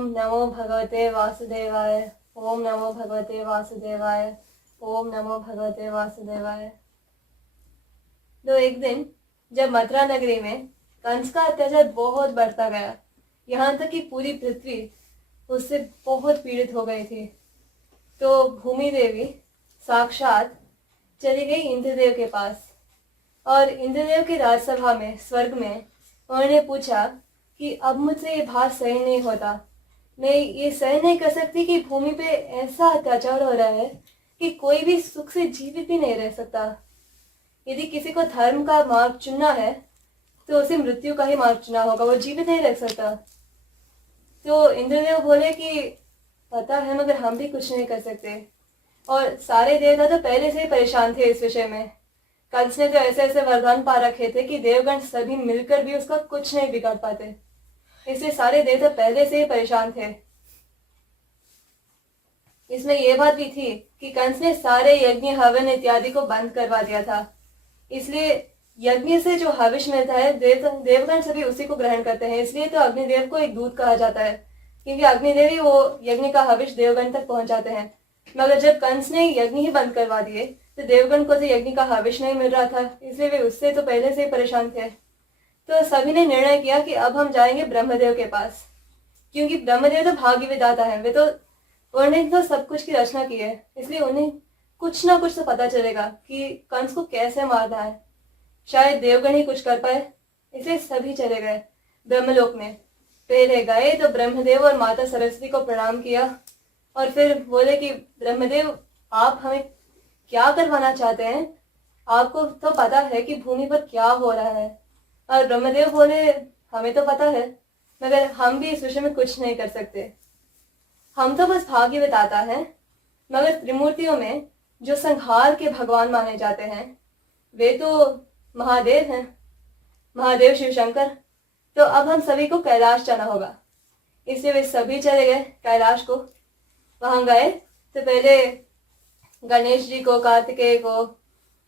ओम नमो भगवते वासुदेवाय। ओम नमो भगवते वासुदेवाय। ओम नमो भगवते वासुदेवाय। तो एक दिन जब मथुरा नगरी में कंस का अत्याचार बहुत बढ़ता गया, यहाँ तक कि पूरी पृथ्वी उससे बहुत पीड़ित हो गई थी, तो भूमि देवी साक्षात चली गई इंद्रदेव के पास। और इंद्रदेव की राजसभा में, स्वर्ग में, उन्होंने पूछा कि अब मुझसे ये भार सहन नहीं होता। मैं ये सहन नहीं कर सकती कि भूमि पे ऐसा अत्याचार हो रहा है कि कोई भी सुख से जीवित भी नहीं रह सकता। यदि किसी को धर्म का मार्ग चुनना है तो उसे मृत्यु का ही मार्ग चुना होगा, वो जीवित नहीं रह सकता। तो इंद्रदेव बोले कि पता है, मगर हम भी कुछ नहीं कर सकते। और सारे देवता तो पहले से ही परेशान थे इस विषय में। कंस ने तो ऐसे ऐसे वरदान पा रखे थे कि देवगण सभी मिलकर भी उसका कुछ नहीं बिगाड़ पाते, इसलिए सारे देवता पहले से ही परेशान थे। इसमें यह बात भी थी कि कंस ने सारे यज्ञ, हवन इत्यादि को बंद करवा दिया था, इसलिए यज्ञ से जो हविष मिलता है देवगण सभी उसी को ग्रहण करते हैं। इसलिए तो अग्निदेव को एक दूत कहा जाता है, क्योंकि अग्निदेव ही वो यज्ञ का हविष देवगण तक पहुंचाते हैं। मगर जब कंस ने यज्ञ ही बंद करवा दिए तो देवगण को तो यज्ञ का हविष नहीं मिल रहा था, इसलिए वे उससे तो पहले से ही परेशान थे। तो सभी ने निर्णय किया कि अब हम जाएंगे ब्रह्मदेव के पास, क्योंकि ब्रह्मदेव तो भाग्य विधाता है, वे तो उन्होंने तो सब कुछ की रचना की है, इसलिए उन्हें कुछ ना कुछ तो पता चलेगा कि कंस को कैसे मारना है। शायद देवगण ही कुछ कर पाए, इसलिए सभी चले गए ब्रह्मलोक में। पहले गए तो ब्रह्मदेव और माता सरस्वती को प्रणाम किया और फिर बोले कि ब्रह्मदेव, आप हमें क्या करवाना चाहते हैं? आपको तो पता है कि भूमि पर क्या हो रहा है। और ब्रह्मदेव बोले, हमें तो पता है, मगर हम भी इस विषय में कुछ नहीं कर सकते। हम तो बस भाग्य बताता है, मगर त्रिमूर्तियों में जो संहार के भगवान माने जाते हैं वे तो महादेव हैं, महादेव शिव शंकर। तो अब हम सभी को कैलाश जाना होगा, इसलिए वे सभी चले गए कैलाश को। वहां गए तो पहले गणेश जी को, कार्तिकेय को,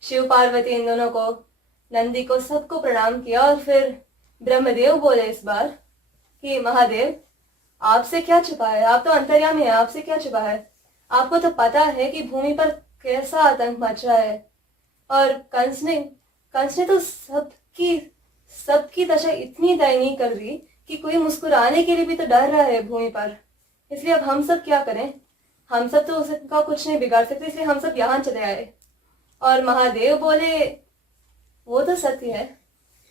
शिव पार्वती इन दोनों को, नंदी को, सबको प्रणाम किया। और फिर ब्रह्मदेव बोले इस बार कि महादेव, आपसे क्या छुपा है? आप तो अंतर्यामी है, आपसे क्या छुपा है? आपको तो पता है कि भूमि पर कैसा आतंक मच रहा है। और कंस ने तो सबकी दशा इतनी दयनीय कर दी कि कोई मुस्कुराने के लिए भी तो डर रहा है भूमि पर। इसलिए अब हम सब क्या करें? हम सब तो उसका कुछ नहीं बिगाड़ सकते, इसलिए हम सब यहाँ चले आए। और महादेव बोले, वो तो सत्य है,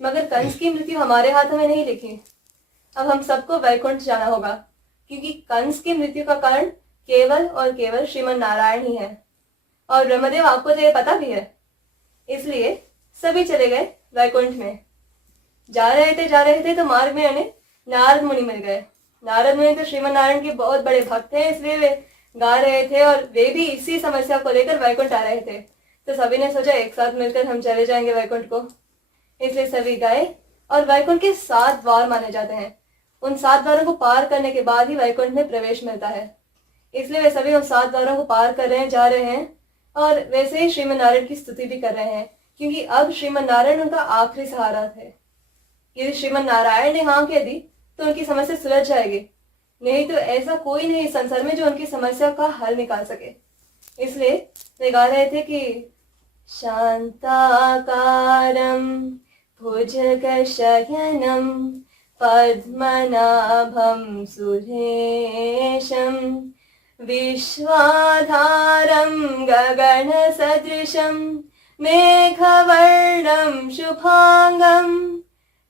मगर कंस की मृत्यु हमारे हाथों में नहीं लिखी। अब हम सबको वैकुंठ जाना होगा, क्योंकि कंस की मृत्यु का कारण केवल और केवल श्रीमन नारायण ही है। और ब्रह्मदेव, आपको तो ये पता भी है। इसलिए सभी चले गए वैकुंठ में। जा रहे थे तो मार्ग में उन्हें नारद मुनि मिल गए। नारद मुनि तो श्रीमन नारायण के बहुत बड़े भक्त हैं, इसलिए वे गा रहे थे और वे भी इसी समस्या को लेकर वैकुंठ आ रहे थे। तो सभी ने सोचा एक साथ मिलकर हम चले जाएंगे वैकुंठ को, इसलिए सभी गए। और वैकुंठ के 7 द्वार माने जाते हैं, उन 7 द्वारों को पार करने के बाद ही वैकुंठ में प्रवेश मिलता है। इसलिए वे सभी उन 7 द्वारों को पार कर रहे हैं, जा रहे हैं। और वैसे ही श्रीमन नारायण की स्तुति भी कर रहे हैं, क्योंकि अब श्रीमन नारायण उनका आखिरी सहारा थे। यदि श्रीमन नारायण ने हाँ कह दी तो उनकी समस्या सुलझ जाएगी, नहीं तो ऐसा कोई नहीं संसार में जो उनकी समस्या का हल निकाल सके। इसलिए वे गा रहे थे कि शांताकारं भुजगशयनं पद्मनाभं सुरेशं विश्वाधारं गगनसदृशं मेघवर्णं शुभांगं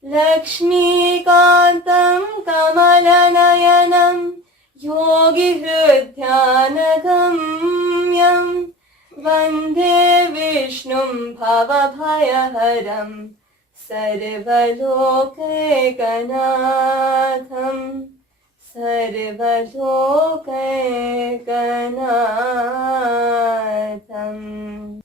लक्ष्मीकान्तं कमलनयनं योगिहृद्ध्यानगम्यं वन्दे विष्णुं भवभयहरं सर्वलोकैकनाथं सर्वलोकैकनाथम्।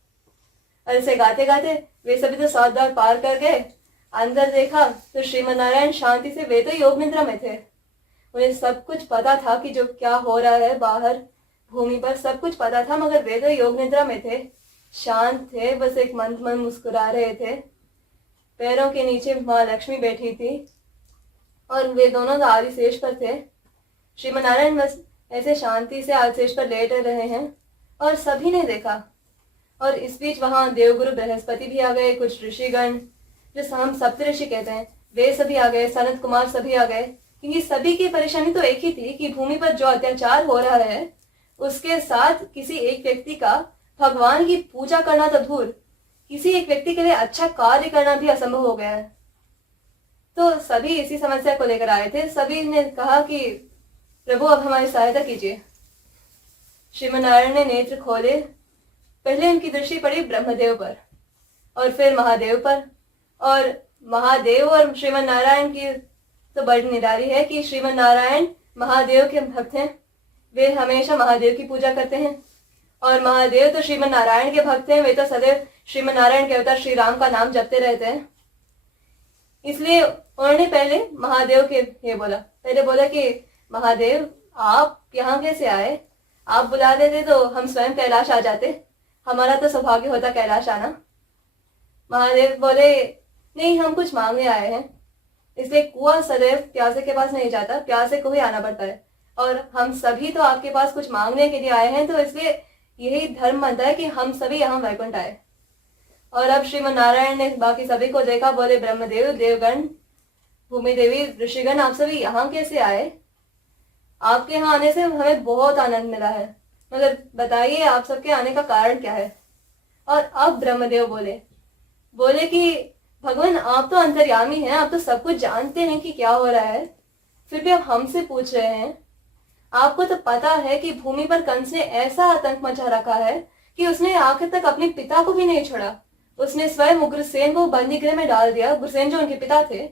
और इसे गाते गाते वे सभी तो 7 द्वार पार कर गए। अंदर देखा तो श्रीमन नारायण शांति से, वे तो योग निद्रा में थे। उन्हें सब कुछ पता था कि जो क्या हो रहा है बाहर भूमि पर, सब कुछ पता था, मगर वे तो योग निद्रा में थे, शांत थे, बस एक मंद मंद मुस्कुरा रहे थे। पैरों के नीचे माँ लक्ष्मी बैठी थी और वे दोनों आदिशेष पर थे। श्रीमनारायण बस ऐसे शांति से आशीष पर लेट रहे हैं और सभी ने देखा। और इस बीच वहां देवगुरु बृहस्पति भी आ गए, कुछ ऋषिगण जो हम सप्तऋषि कहते हैं वे सभी आ गए, सनत कुमार सभी आ गए, क्योंकि सभी की परेशानी तो एक ही थी कि भूमि पर जो अत्याचार हो रहा है उसके साथ किसी एक व्यक्ति का भगवान की पूजा करना तो दूर, किसी एक व्यक्ति के लिए अच्छा कार्य करना भी असंभव हो गया है। तो सभी इसी समस्या को लेकर आए थे। सभी ने कहा कि प्रभु अब हमारी सहायता कीजिए। श्रीमनारायण ने नेत्र खोले। पहले उनकी दृष्टि पड़ी ब्रह्मदेव पर और फिर महादेव पर। और महादेव और श्रीमन नारायण की तो बड़ी निराली है कि श्रीमन नारायण महादेव के भक्त हैं, वे हमेशा महादेव की पूजा करते हैं। और महादेव तो श्रीमन नारायण के भक्त हैं, वे तो सदैव श्रीमन नारायण के अवतार श्री राम का नाम जपते रहते हैं। इसलिए उन्होंने पहले महादेव के ये बोला, पहले बोला कि महादेव आप यहाँ कैसे आए, आप बुला देते तो हम स्वयं कैलाश आ जाते, हमारा तो सौभाग्य होता कैलाश आना। महादेव बोले नहीं, हम कुछ मांगने आए हैं, इसलिए कुआं सदैव प्यासे के पास नहीं जाता, प्यासे को ही आना पड़ता है, और हम सभी तो आपके पास कुछ मांगने के लिए आए हैं, तो इसलिए यही धर्म बनता है कि हम सभी यहाँ वैकुंठ आए। और अब श्रीमन नारायण ने बाकी सभी को देखा, बोले ब्रह्मदेव, देवगण, भूमि देवी, ऋषिगण, आप सभी यहाँ कैसे आए? आपके यहाँ आने से हमें बहुत आनंद मिला है, मगर बताइए आप सबके आने का कारण क्या है? और अब ब्रह्मदेव बोले कि भगवान आप तो अंतर्यामी हैं, आप तो सब कुछ जानते हैं कि क्या हो रहा है, फिर भी आप हमसे पूछ रहे हैं। आपको तो पता है कि भूमि पर कंस ने ऐसा आतंक मचा रखा है कि उसने आखिर तक अपने पिता को भी नहीं छोड़ा। उसने स्वयं उग्रसेन को बंदीगृह में डाल दिया। उग्रसेन जो उनके पिता थे,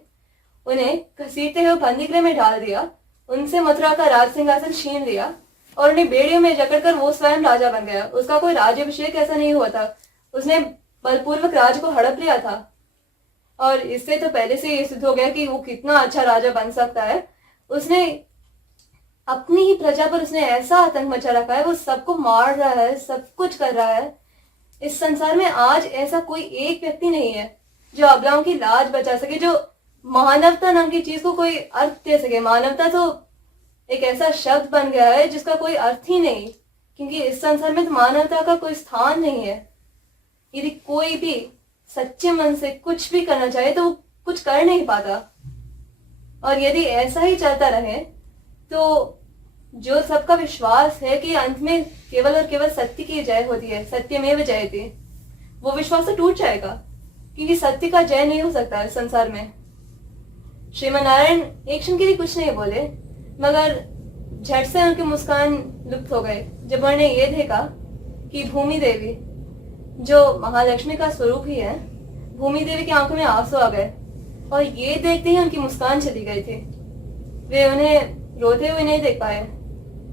उन्हें घसीटते हुए बंदीगृह में डाल दिया, उनसे मथुरा का राज सिंहासन छीन लिया और उन्हें बेड़ियों में जकड़कर वो स्वयं राजा बन गया। उसका कोई राज्याभिषेक ऐसा नहीं हुआ था, उसने बलपूर्वक राज को हड़प लिया था। और इससे तो पहले से ये सिद्ध हो गया कि वो कितना अच्छा राजा बन सकता है। उसने अपनी ही प्रजा पर उसने ऐसा आतंक मचा रखा है, वो सबको मार रहा है, सब कुछ कर रहा है। इस संसार में आज ऐसा कोई एक व्यक्ति नहीं है जो अबलाओं की लाज बचा सके, जो मानवता नाम की चीज को कोई अर्थ दे सके। मानवता तो एक ऐसा शब्द बन गया है जिसका कोई अर्थ ही नहीं, क्योंकि इस संसार में तो मानवता का कोई स्थान नहीं है। यदि कोई भी सच्चे मन से कुछ भी करना चाहे तो वो कुछ कर नहीं पाता। और यदि ऐसा ही चलता रहे तो जो सबका विश्वास है कि अंत में केवल और केवल सत्य की जय होती है, सत्यमेव जयते, वो विश्वास तो टूट जाएगा, क्योंकि सत्य का जय नहीं हो सकता है संसार में। श्रीमन नारायण एक क्षण के लिए कुछ नहीं बोले, मगर झट से उनकी मुस्कान लुप्त हो गए जब उन्होंने ये देखा कि भूमि देवी, जो महालक्ष्मी का स्वरूप ही है, भूमि देवी की आंखों में आंसू आ गए और ये देखते ही उनकी मुस्कान चली गई थी। वे उन्हें रोते हुए नहीं देख पाए।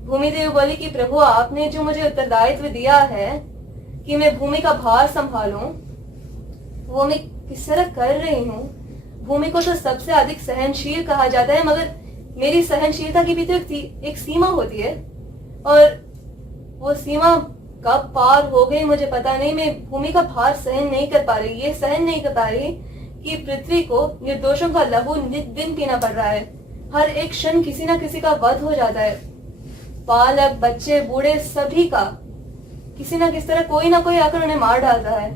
भूमि देवी बोली कि प्रभु, आपने जो मुझे उत्तरदायित्व दिया है कि मैं भूमि का भार संभालूं, वो मैं किस तरह कर रही हूँ। भूमि को तो सबसे अधिक सहनशील कहा जाता है, मगर मेरी सहनशीलता की भी तो एक सीमा होती है, और वो सीमा कब पार हो गई मुझे पता नहीं। मैं भूमि का भार सहन नहीं कर पा रही, ये सहन नहीं कर पा रही कि पृथ्वी को निर्दोषों का लहू नित दिन पीना पड़ रहा है। हर एक क्षण किसी ना किसी का वध हो जाता है, बालक, बच्चे, बूढ़े, सभी का किसी ना किसी तरह कोई ना कोई आकर उन्हें मार डाल रहा है।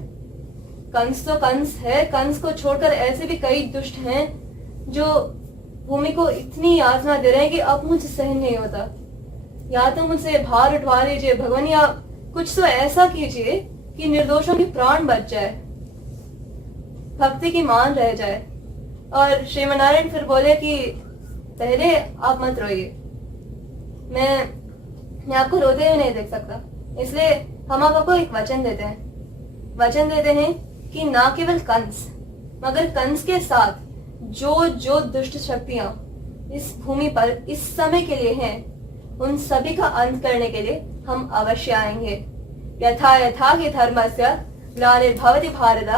कंस तो कंस है, कंस को छोड़कर ऐसे भी कई दुष्ट हैं जो भूमि को इतनी यातना दे रहे हैं कि अब मुझे सहन नहीं होता, या तो मुझसे भार उठवा लीजिए भगवान, या कुछ तो ऐसा कीजिए कि निर्दोषों की प्राण बच जाए, भक्ति की मान रह जाए। और श्रीमनारायण फिर बोले कि पहले आप मत रोइए, मैं आपको रोते हुए नहीं देख सकता, इसलिए हम आपको एक वचन देते हैं कि ना केवल कंस, मगर कंस के साथ जो जो दुष्ट शक्तियां इस भूमि पर इस समय के लिए हैं, उन सभी का अंत करने के लिए हम अवश्य आएंगे। यथा यथा हि धर्मस्य ग्लानिर्भवति भारत,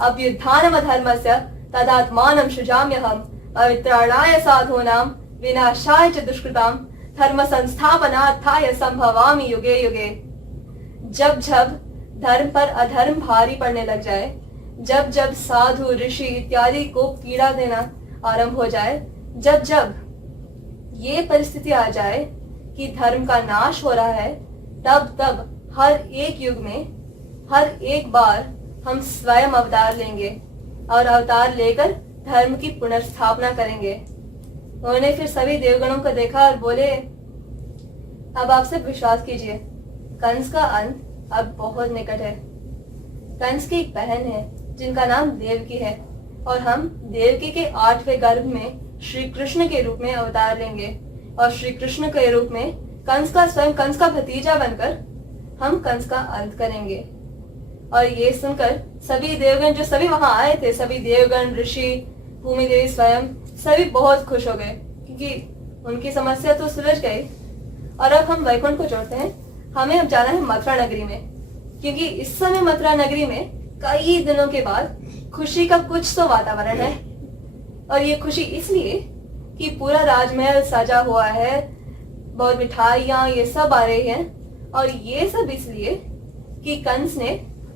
अभ्युत्थानम् अधर्मस्य तदात्मानं सृजाम्यहम्, पवित्राणाय साधूनां विनाशाय च दुष्कृतां धर्म संस्थापनार्थाय संभवामि युगे युगे। जब जब धर्म पर अधर्म भारी पड़ने लग जाए, जब जब साधु ऋषि इत्यादि को पीड़ा देना आरंभ हो जाए, जब जब ये परिस्थिति आ जाए कि धर्म का नाश हो रहा है, तब हर एक युग में हर एक बार हम स्वयं अवतार लेंगे और अवतार लेकर धर्म की पुनर्स्थापना करेंगे। उन्होंने फिर सभी देवगणों को देखा और बोले, अब आप सब विश्वास कीजिए, कंस का अंत अब बहुत निकट है। कंस की एक बहन है जिनका नाम देवकी है और हम देवकी के 8वें गर्भ में श्री कृष्ण के रूप में अवतार लेंगे और श्री कृष्ण के रूप में कंस का भतीजा बनकर हम कंस का अंत करेंगे। और ये सुनकर सभी देवगण जो सभी वहां आए थे, सभी देवगण, ऋषि, भूमि देवी स्वयं, सभी बहुत खुश हो गए क्योंकि उनकी समस्या तो सुलझ गई। और अब हम वैकुंठ को जोड़ते हैं। हमें अब जाना है मथुरा नगरी में, क्योंकि इस समय मथुरा नगरी में कई दिनों के बाद खुशी का कुछ तो वातावरण है। और ये खुशी इसलिए कि पूरा राजमहल सजा हुआ है, बहुत मिठाइयां ये सब आ रही हैं। और ये सब इसलिए कि कंस ने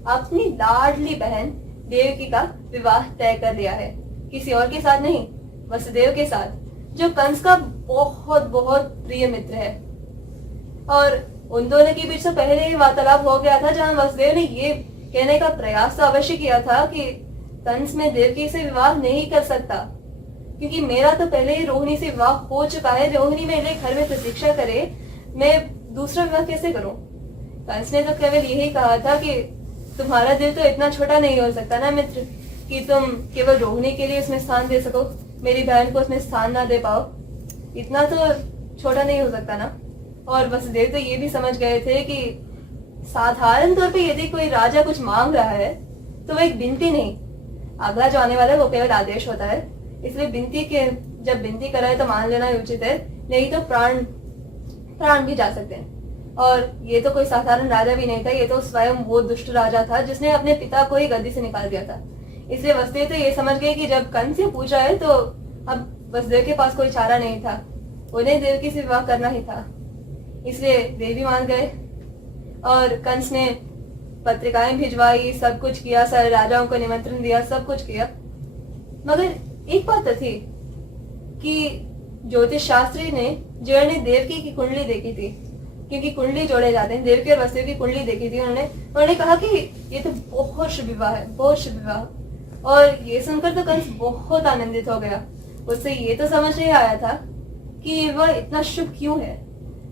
अपनी लाडली बहन देवकी का विवाह तय कर लिया है, किसी और के साथ नहीं, वसुदेव के साथ, जो कंस का बहुत बहुत प्रिय मित्र है। और उन दोनों के बीच तो पहले ही वार्तालाप हो गया था, जहां वसुदेव ने ये कहने का प्रयास तो अवश्य किया था कि कंस में देवकी से विवाह नहीं कर सकता, क्योंकि मेरा तो पहले ही रोहिणी से विवाह हो चुका है। रोहिणी मेरे घर में प्रतीक्षा करे, मैं दूसरा विवाह कैसे करूं? कंस ने तो केवल यही कहा था कि तुम्हारा दिल तो इतना छोटा नहीं हो सकता ना मित्र, कि तुम केवल रोहिणी के लिए उसमें स्थान दे सको, मेरी बहन को उसमें स्थान ना दे पाओ। इतना तो छोटा नहीं हो सकता ना। और वसुदेव तो ये भी समझ गए थे कि साधारण तौर पे यदि कोई राजा कुछ मांग रहा है तो वो एक विनती नहीं, अगला जो आने वाला है वो केवल आदेश होता है। इसलिए विनती के जब विनती कराए तो मान लेना ही उचित है, नहीं तो प्राण भी जा सकते हैं। और ये तो कोई साधारण राजा भी नहीं था, ये तो स्वयं वो दुष्ट राजा था जिसने अपने पिता को ही गद्दी से निकाल दिया था। इसलिए वसुदेव तो ये समझ गए कि जब कंस से पूछा है तो अब वसुदेव के पास कोई चारा नहीं था, उन्हें देवकी से विवाह करना ही था। इसलिए वे भी मान गए और कंस ने पत्रिकाएं भिजवाई, सब कुछ किया, सारे राजाओं को निमंत्रण दिया, सब कुछ किया। मगर एक बात तो थी कि ज्योतिष शास्त्री ने जो देवकी की कुंडली देखी थी, क्योंकि कुंडली जोड़े जाते हैं, देवकी और वसुदेव की कुंडली देखी थी उन्होंने कहा कि ये तो बहुत शुभ विवाह है, बहुत शुभ विवाह। और ये सुनकर तो कंस बहुत आनंदित हो गया। उससे ये तो समझ नहीं आया था कि वह इतना शुभ क्यों है,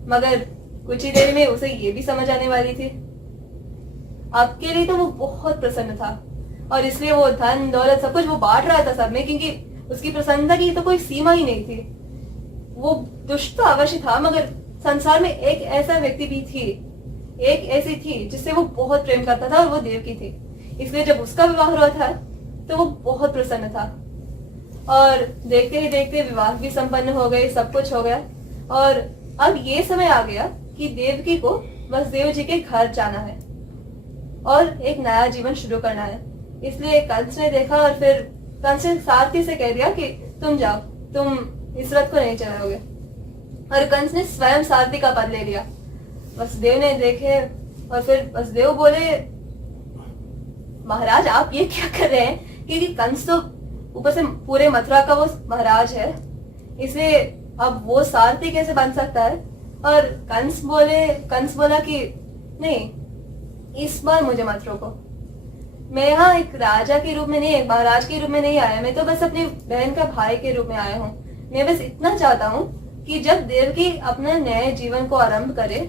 मगर कुछ ही देर में उसे ये भी समझ आने वाली थी। आपके लिए तो वो बहुत प्रसन्न था और इसलिए वो धन दौलत सब कुछ वो बांट रहा था सब में, क्योंकि उसकी प्रसन्नता की तो कोई सीमा ही नहीं थी। वो दुष्ट तो अवश्य था, मगर संसार में एक ऐसा व्यक्ति भी थी, एक ऐसी थी जिससे वो बहुत प्रेम करता था और वो देवकी थी। इसलिए जब उसका विवाह हुआ था तो वो बहुत प्रसन्न था। और देखते ही देखते विवाह भी संपन्न हो गए, सब कुछ हो गया। और अब ये समय आ गया कि देवकी को वसुदेव जी के घर जाना है और एक नया जीवन शुरू करना है। इसलिए कंस ने देखा और फिर कंस ने सारथी से कह दिया कि तुम जाओ, तुम इस रथ को नहीं चलाओगे। और कंस ने स्वयं सारथी का पद ले लिया। वसुदेव ने देखे और फिर वसुदेव बोले, महाराज आप ये क्या कर रहे हैं? क्योंकि कंस तो ऊपर से पूरे मथुरा का वो महाराज है, इसलिए अब वो सारथी कैसे बन सकता है? और कंस बोला कि नहीं, इस बार मुझे मत रोको। मैं यहाँ एक राजा के रूप में नहीं, एक महाराज के रूप में नहीं आया, मैं तो बस अपनी बहन का भाई के रूप में आया हूँ। मैं बस इतना चाहता हूँ कि जब देवकी अपना नए जीवन को आरंभ करे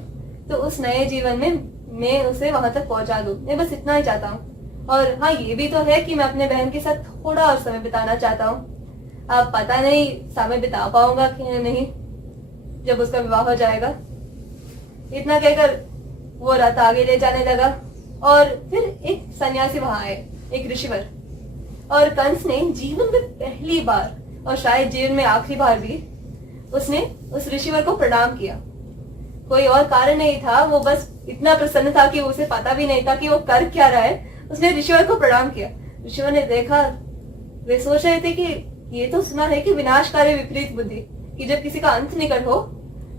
तो उस नए जीवन में मैं उसे वहां तक पहुंचा दूं। मैं बस इतना ही चाहता हूँ। और हाँ, ये भी तो है कि मैं अपने बहन के साथ थोड़ा और समय बिताना चाहता हूँ। अब पता नहीं समय बिता पाऊंगा कि नहीं जब उसका विवाह हो जाएगा। इतना कहकर वो रथ आगे ले जाने लगा और फिर एक सन्यासी वहां आए, एक ऋषिवर। और कंस ने जीवन में पहली बार और शायद जीवन में आखिरी बार भी उसने उस ऋषिवर को प्रणाम किया। कोई और कारण नहीं था, वो बस इतना प्रसन्न था कि उसे पता भी नहीं था कि वो कर क्या रहा है। उसने ऋषिवर को प्रणाम किया। ऋषिवर ने देखा, वे सोच रहे थे कि ये तो सुना है कि विनाशकारी विपरीत बुद्धि, कि जब किसी का अंत निकट हो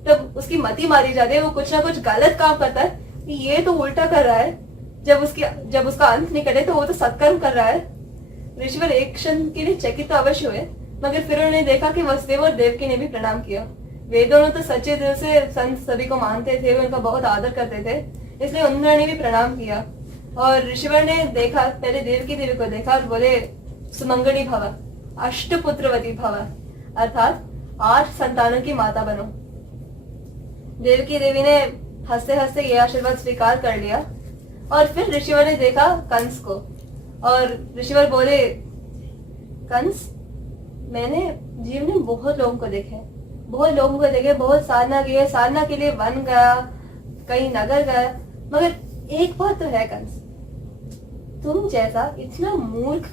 तब उसकी मति मारी जाती है, वो कुछ ना कुछ गलत काम करता है। कि ये तो उल्टा कर रहा है, जब उसका अंत निकटे तो वो तो सत्कर्म कर रहा है। ऋषिवर एक क्षण के लिए चकित तो अवश्य हुए, मगर फिर उन्होंने देखा कि वसुदेव और देवकी ने भी प्रणाम किया। वेदों में तो सच्चे दिल से संत सभी को मानते थे, उनका बहुत आदर करते थे, इसलिए उन्होंने भी प्रणाम किया। और ऋषिवर ने देखा, पहले देवकी देवी को देखा और बोले सुमंगली भव, अष्टपुत्रवती भव, अर्थात 8 संतानों की माता बनो। देवकी देवी ने हंसते हंसते ये आशीर्वाद स्वीकार कर लिया। और फिर ऋषिवर ने देखा कंस को, और ऋषिवर बोले कंस, मैंने जीवन में बहुत लोगों को देखे, बहुत साधना की है, साधना के लिए वन गया, कहीं नगर गया, मगर एक बात तो है कंस, तुम जैसा इतना मूर्ख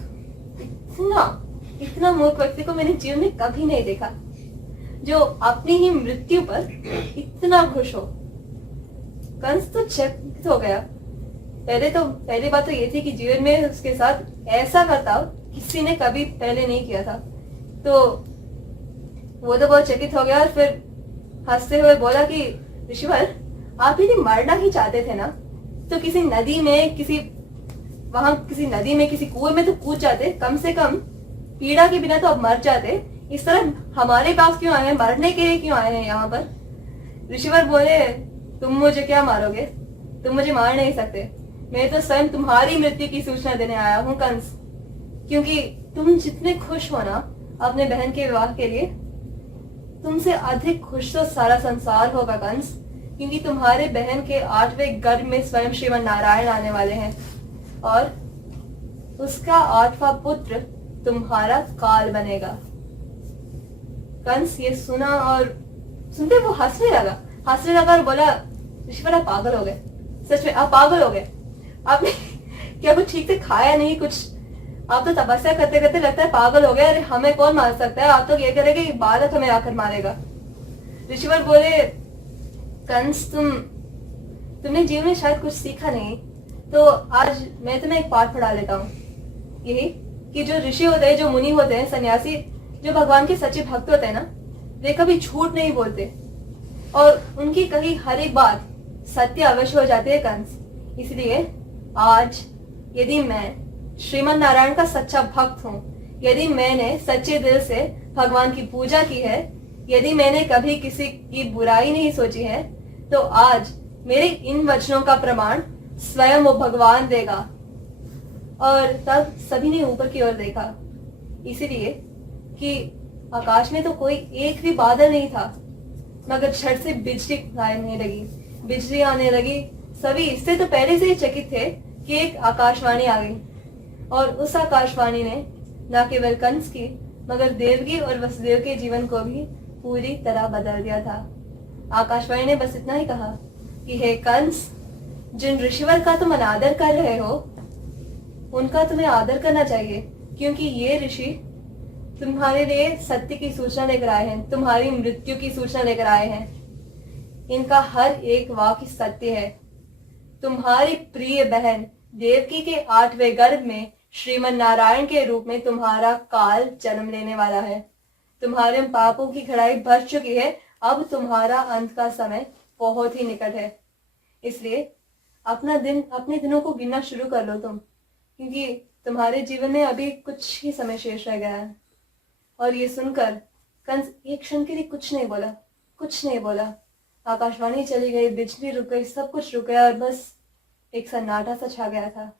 व्यक्ति को मैंने जीवन में कभी नहीं देखा, जो अपनी ही मृत्यु पर इतना खुश हो। कंस तो चकित हो गया। पहली बात तो ये थी कि जीवन में उसके साथ ऐसा बर्ताव किसी ने कभी पहले नहीं किया था, तो वो तो बहुत चकित हो गया। और फिर हंसते हुए बोला कि ऋषिवर, आप यदि मरना ही चाहते थे ना, तो किसी नदी में किसी कुएं में तो कूद जाते, कम से कम पीड़ा के बिना तो अब मर जाते। इस तरह हमारे पास क्यों आए हैं, मरने के लिए क्यों आए हैं यहाँ पर? ऋषिवर बोले तुम मुझे क्या मारोगे, तुम मुझे मार नहीं सकते, मैं तो स्वयं तुम्हारी मृत्यु की सूचना देने आया हूँ कंस, क्योंकि तुम जितने खुश हो ना अपने बहन के विवाह के लिए, तुमसे अधिक खुश तो सारा संसार होगा कंस, क्योंकि तुम्हारे बहन के 8वें गर्भ में स्वयं श्रीमन नारायण आने वाले हैं, और उसका 8वां पुत्र तुम्हारा काल बनेगा। कंस ये सुना और सुनते वो हंसने लगा और बोला ऋषिवर, आप पागल हो गए, सच में आप पागल हो गए। आपने क्या कुछ ठीक से खाया नहीं, कुछ आप तो तपस्या करते करते लगता है पागल हो गए। अरे हमें कौन मार सकता है, आप तो ये करेंगे बालक हमें आकर मारेगा। ऋषिवर बोले कंस, तुमने जीवन में शायद कुछ सीखा नहीं, तो आज मैं तुम्हें एक पाठ पढ़ा लेता हूँ। यही कि जो ऋषि होते हैं, जो मुनि होते हैं, सन्यासी, जो भगवान के सच्चे भक्त होते हैं ना, वे कभी झूठ नहीं बोलते और उनकी कही हर एक बात सत्य अवश्य हो जाती है कंस। इसलिए आज यदि मैं श्रीमन नारायण का सच्चा भक्त हूँ, यदि मैंने सच्चे दिल से भगवान की पूजा की है, यदि मैंने कभी किसी की बुराई नहीं सोची है, तो आज मेरे इन वचनों का प्रमाण स्वयं वो भगवान देगा। और तब सभी ने ऊपर की ओर देखा, इसीलिए कि आकाश में तो कोई एक भी बादल नहीं था, मगर झट से बिजली आने लगी। सभी इससे तो पहले से ही चकित थे कि एक आकाशवाणी आ गई, और उस आकाशवाणी ने न केवल कंस की मगर देवकी और वसुदेव के जीवन को भी पूरी तरह बदल दिया था। आकाशवाणी ने बस इतना ही कहा कि हे कंस, जिन ऋषिवर का तुम अनादर कर रहे हो, उनका तुम्हें आदर करना चाहिए, क्योंकि ये ऋषि तुम्हारे लिए सत्य की सूचना लेकर आए हैं, तुम्हारी मृत्यु की सूचना लेकर आए हैं। इनका हर एक वाक्य सत्य है। तुम्हारी प्रिय बहन देवकी के 8वें गर्भ में श्रीमन नारायण के रूप में तुम्हारा काल जन्म लेने वाला है। तुम्हारे पापों की खड़ाई भर चुकी है, अब तुम्हारा अंत का समय बहुत ही निकट है। इसलिए अपने दिनों को गिनना शुरू कर लो तुम, क्योंकि तुम्हारे जीवन में अभी कुछ ही समय शेष रह गया है। और ये सुनकर कंस एक क्षण के लिए कुछ नहीं बोला। आकाशवाणी चली गई, बिजली रुक गई, सब कुछ रुक गया और बस एक सन्नाटा सा छा गया था।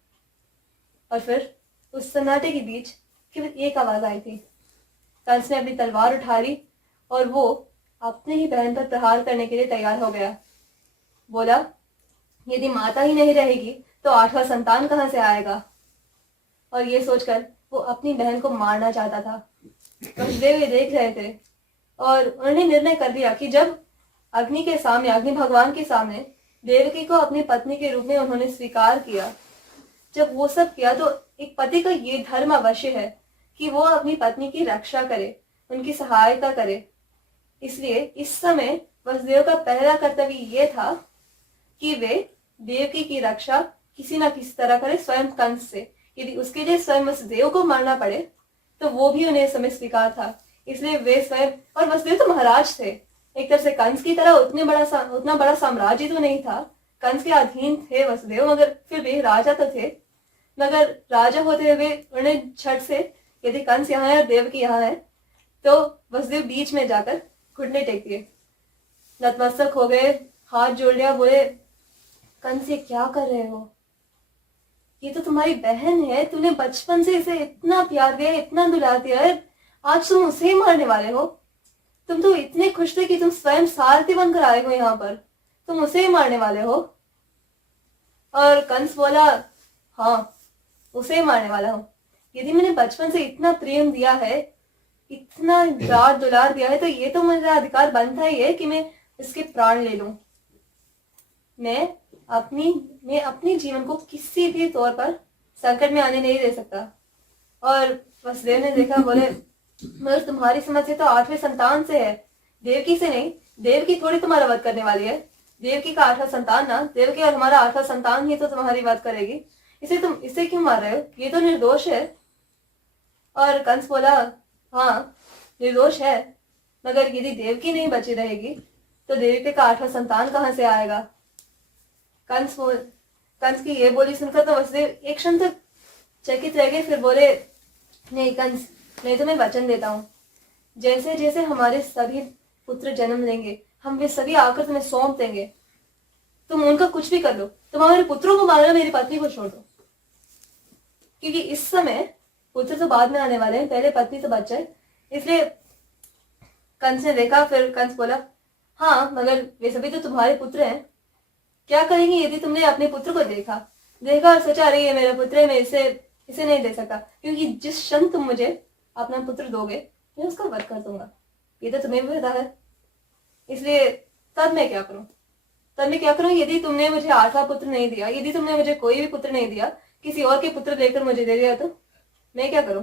और फिर उस सन्नाटे के बीच केवल एक आवाज आई थी। कंस ने अपनी तलवार उठा ली और वो अपने ही बहन पर प्रहार करने के लिए तैयार हो गया। बोला, यदि माता ही नहीं रहेगी तो 8वां संतान कहां से आएगा? और ये सोचकर वो अपनी बहन को मारना चाहता था। वसुदेव ये देख रहे थे और उन्होंने निर्णय कर लिया कि जब अग्नि भगवान के सामने देवकी को अपनी पत्नी के रूप में उन्होंने स्वीकार किया, जब वो सब किया, तो एक पति का ये धर्म अवश्य है कि वो अपनी पत्नी की रक्षा करे, उनकी सहायता करे। इसलिए इस समय वसुदेव का पहला कर्तव्य ये था कि वे देवकी की रक्षा किसी ना किसी तरह करे, स्वयं कंस से। यदि उसके लिए स्वयं वसुदेव को मारना पड़े तो वो भी उन्हें समय स्वीकार था। इसलिए वे स्वयं, और वसुदेव तो महाराज थे, एक तरह से कंस की तरह उतना बड़ा साम्राज्य तो नहीं था, कंस के अधीन थे वसुदेव, मगर फिर भी राजा तो थे। मगर राजा होते हुए उन्हें झट से, यदि कंस यहाँ है और देवकी यहाँ है, तो वसुदेव बीच में जाकर घुटने टेक दिए नतमस्तक हो गए, हाथ जोड़ लिया, बोले कंस ये क्या कर रहे हो? ये तो तुम्हारी बहन है, तूने बचपन से इसे इतना प्यार दिया, इतना दुलार दिया है, आज तुम उसे ही मारने वाले हो? तुम तो इतने खुश थे कि तुम स्वयं सारथी बनकर आए हो यहाँ पर, तुम उसे ही मारने वाले हो? और कंस बोला, हाँ, उसे ही मारने वाला हूं। यदि मैंने बचपन से इतना प्रेम दिया है, इतना लाड दुलार दिया है, तो ये तो मेरा अधिकार बनता ही है कि मैं इसके प्राण ले लूं। मैं अपने जीवन को किसी भी तौर पर संकट में आने नहीं दे सकता। और वसुदेव ने देखा, बोले मगर तुम्हारी समझ से तो 8वें संतान से है, देवकी से नहीं। देवकी थोड़ी तुम्हारा वध करने वाली है, देवकी का 8वां संतान ना, देवकी और हमारा 8वां संतान ही तो तुम्हारी वध करेगी। तुम इसे क्यों मार रहे हो? ये तो निर्दोष है। और कंस बोला, हाँ निर्दोष है, मगर यदि देवकी नहीं बची रहेगी तो देवकी का 8वां संतान कहां से आएगा? कंस की ये बोली सुनकर तो वसुदेव एक क्षण तक चकित रह गए। फिर बोले, नहीं कंस, मैं तुम्हें वचन देता हूँ, जैसे जैसे हमारे सभी पुत्र जन्म लेंगे, हम वे सभी आकर तुम्हें सौंप देंगे। तुम उनका कुछ भी कर लो, तुम हमारे पुत्रों को मारो, मेरी पत्नी को छोड़ दो। क्योंकि इस समय पुत्र तो बाद में आने वाले हैं, पहले पत्नी तो बच जाए। इसलिए कंस ने देखा, फिर कंस बोला, हाँ मगर वे सभी तो तुम्हारे पुत्र हैं, क्या करेंगे यदि तुमने अपने पुत्र को देखा और सोचा, अरे ये मेरा पुत्र है, मैं इसे नहीं दे सकता, क्योंकि जिस क्षण तुम मुझे अपना पुत्र दोगे मैं उसका वध कर दूंगा, ये तो तुम्हें भी पता है। इसलिए तब मैं क्या करूं? यदि तुमने मुझे 8वां पुत्र नहीं दिया, यदि तुमने मुझे कोई भी पुत्र नहीं दिया, किसी और के पुत्र लेकर मुझे दे दिया, तो मैं क्या करूं?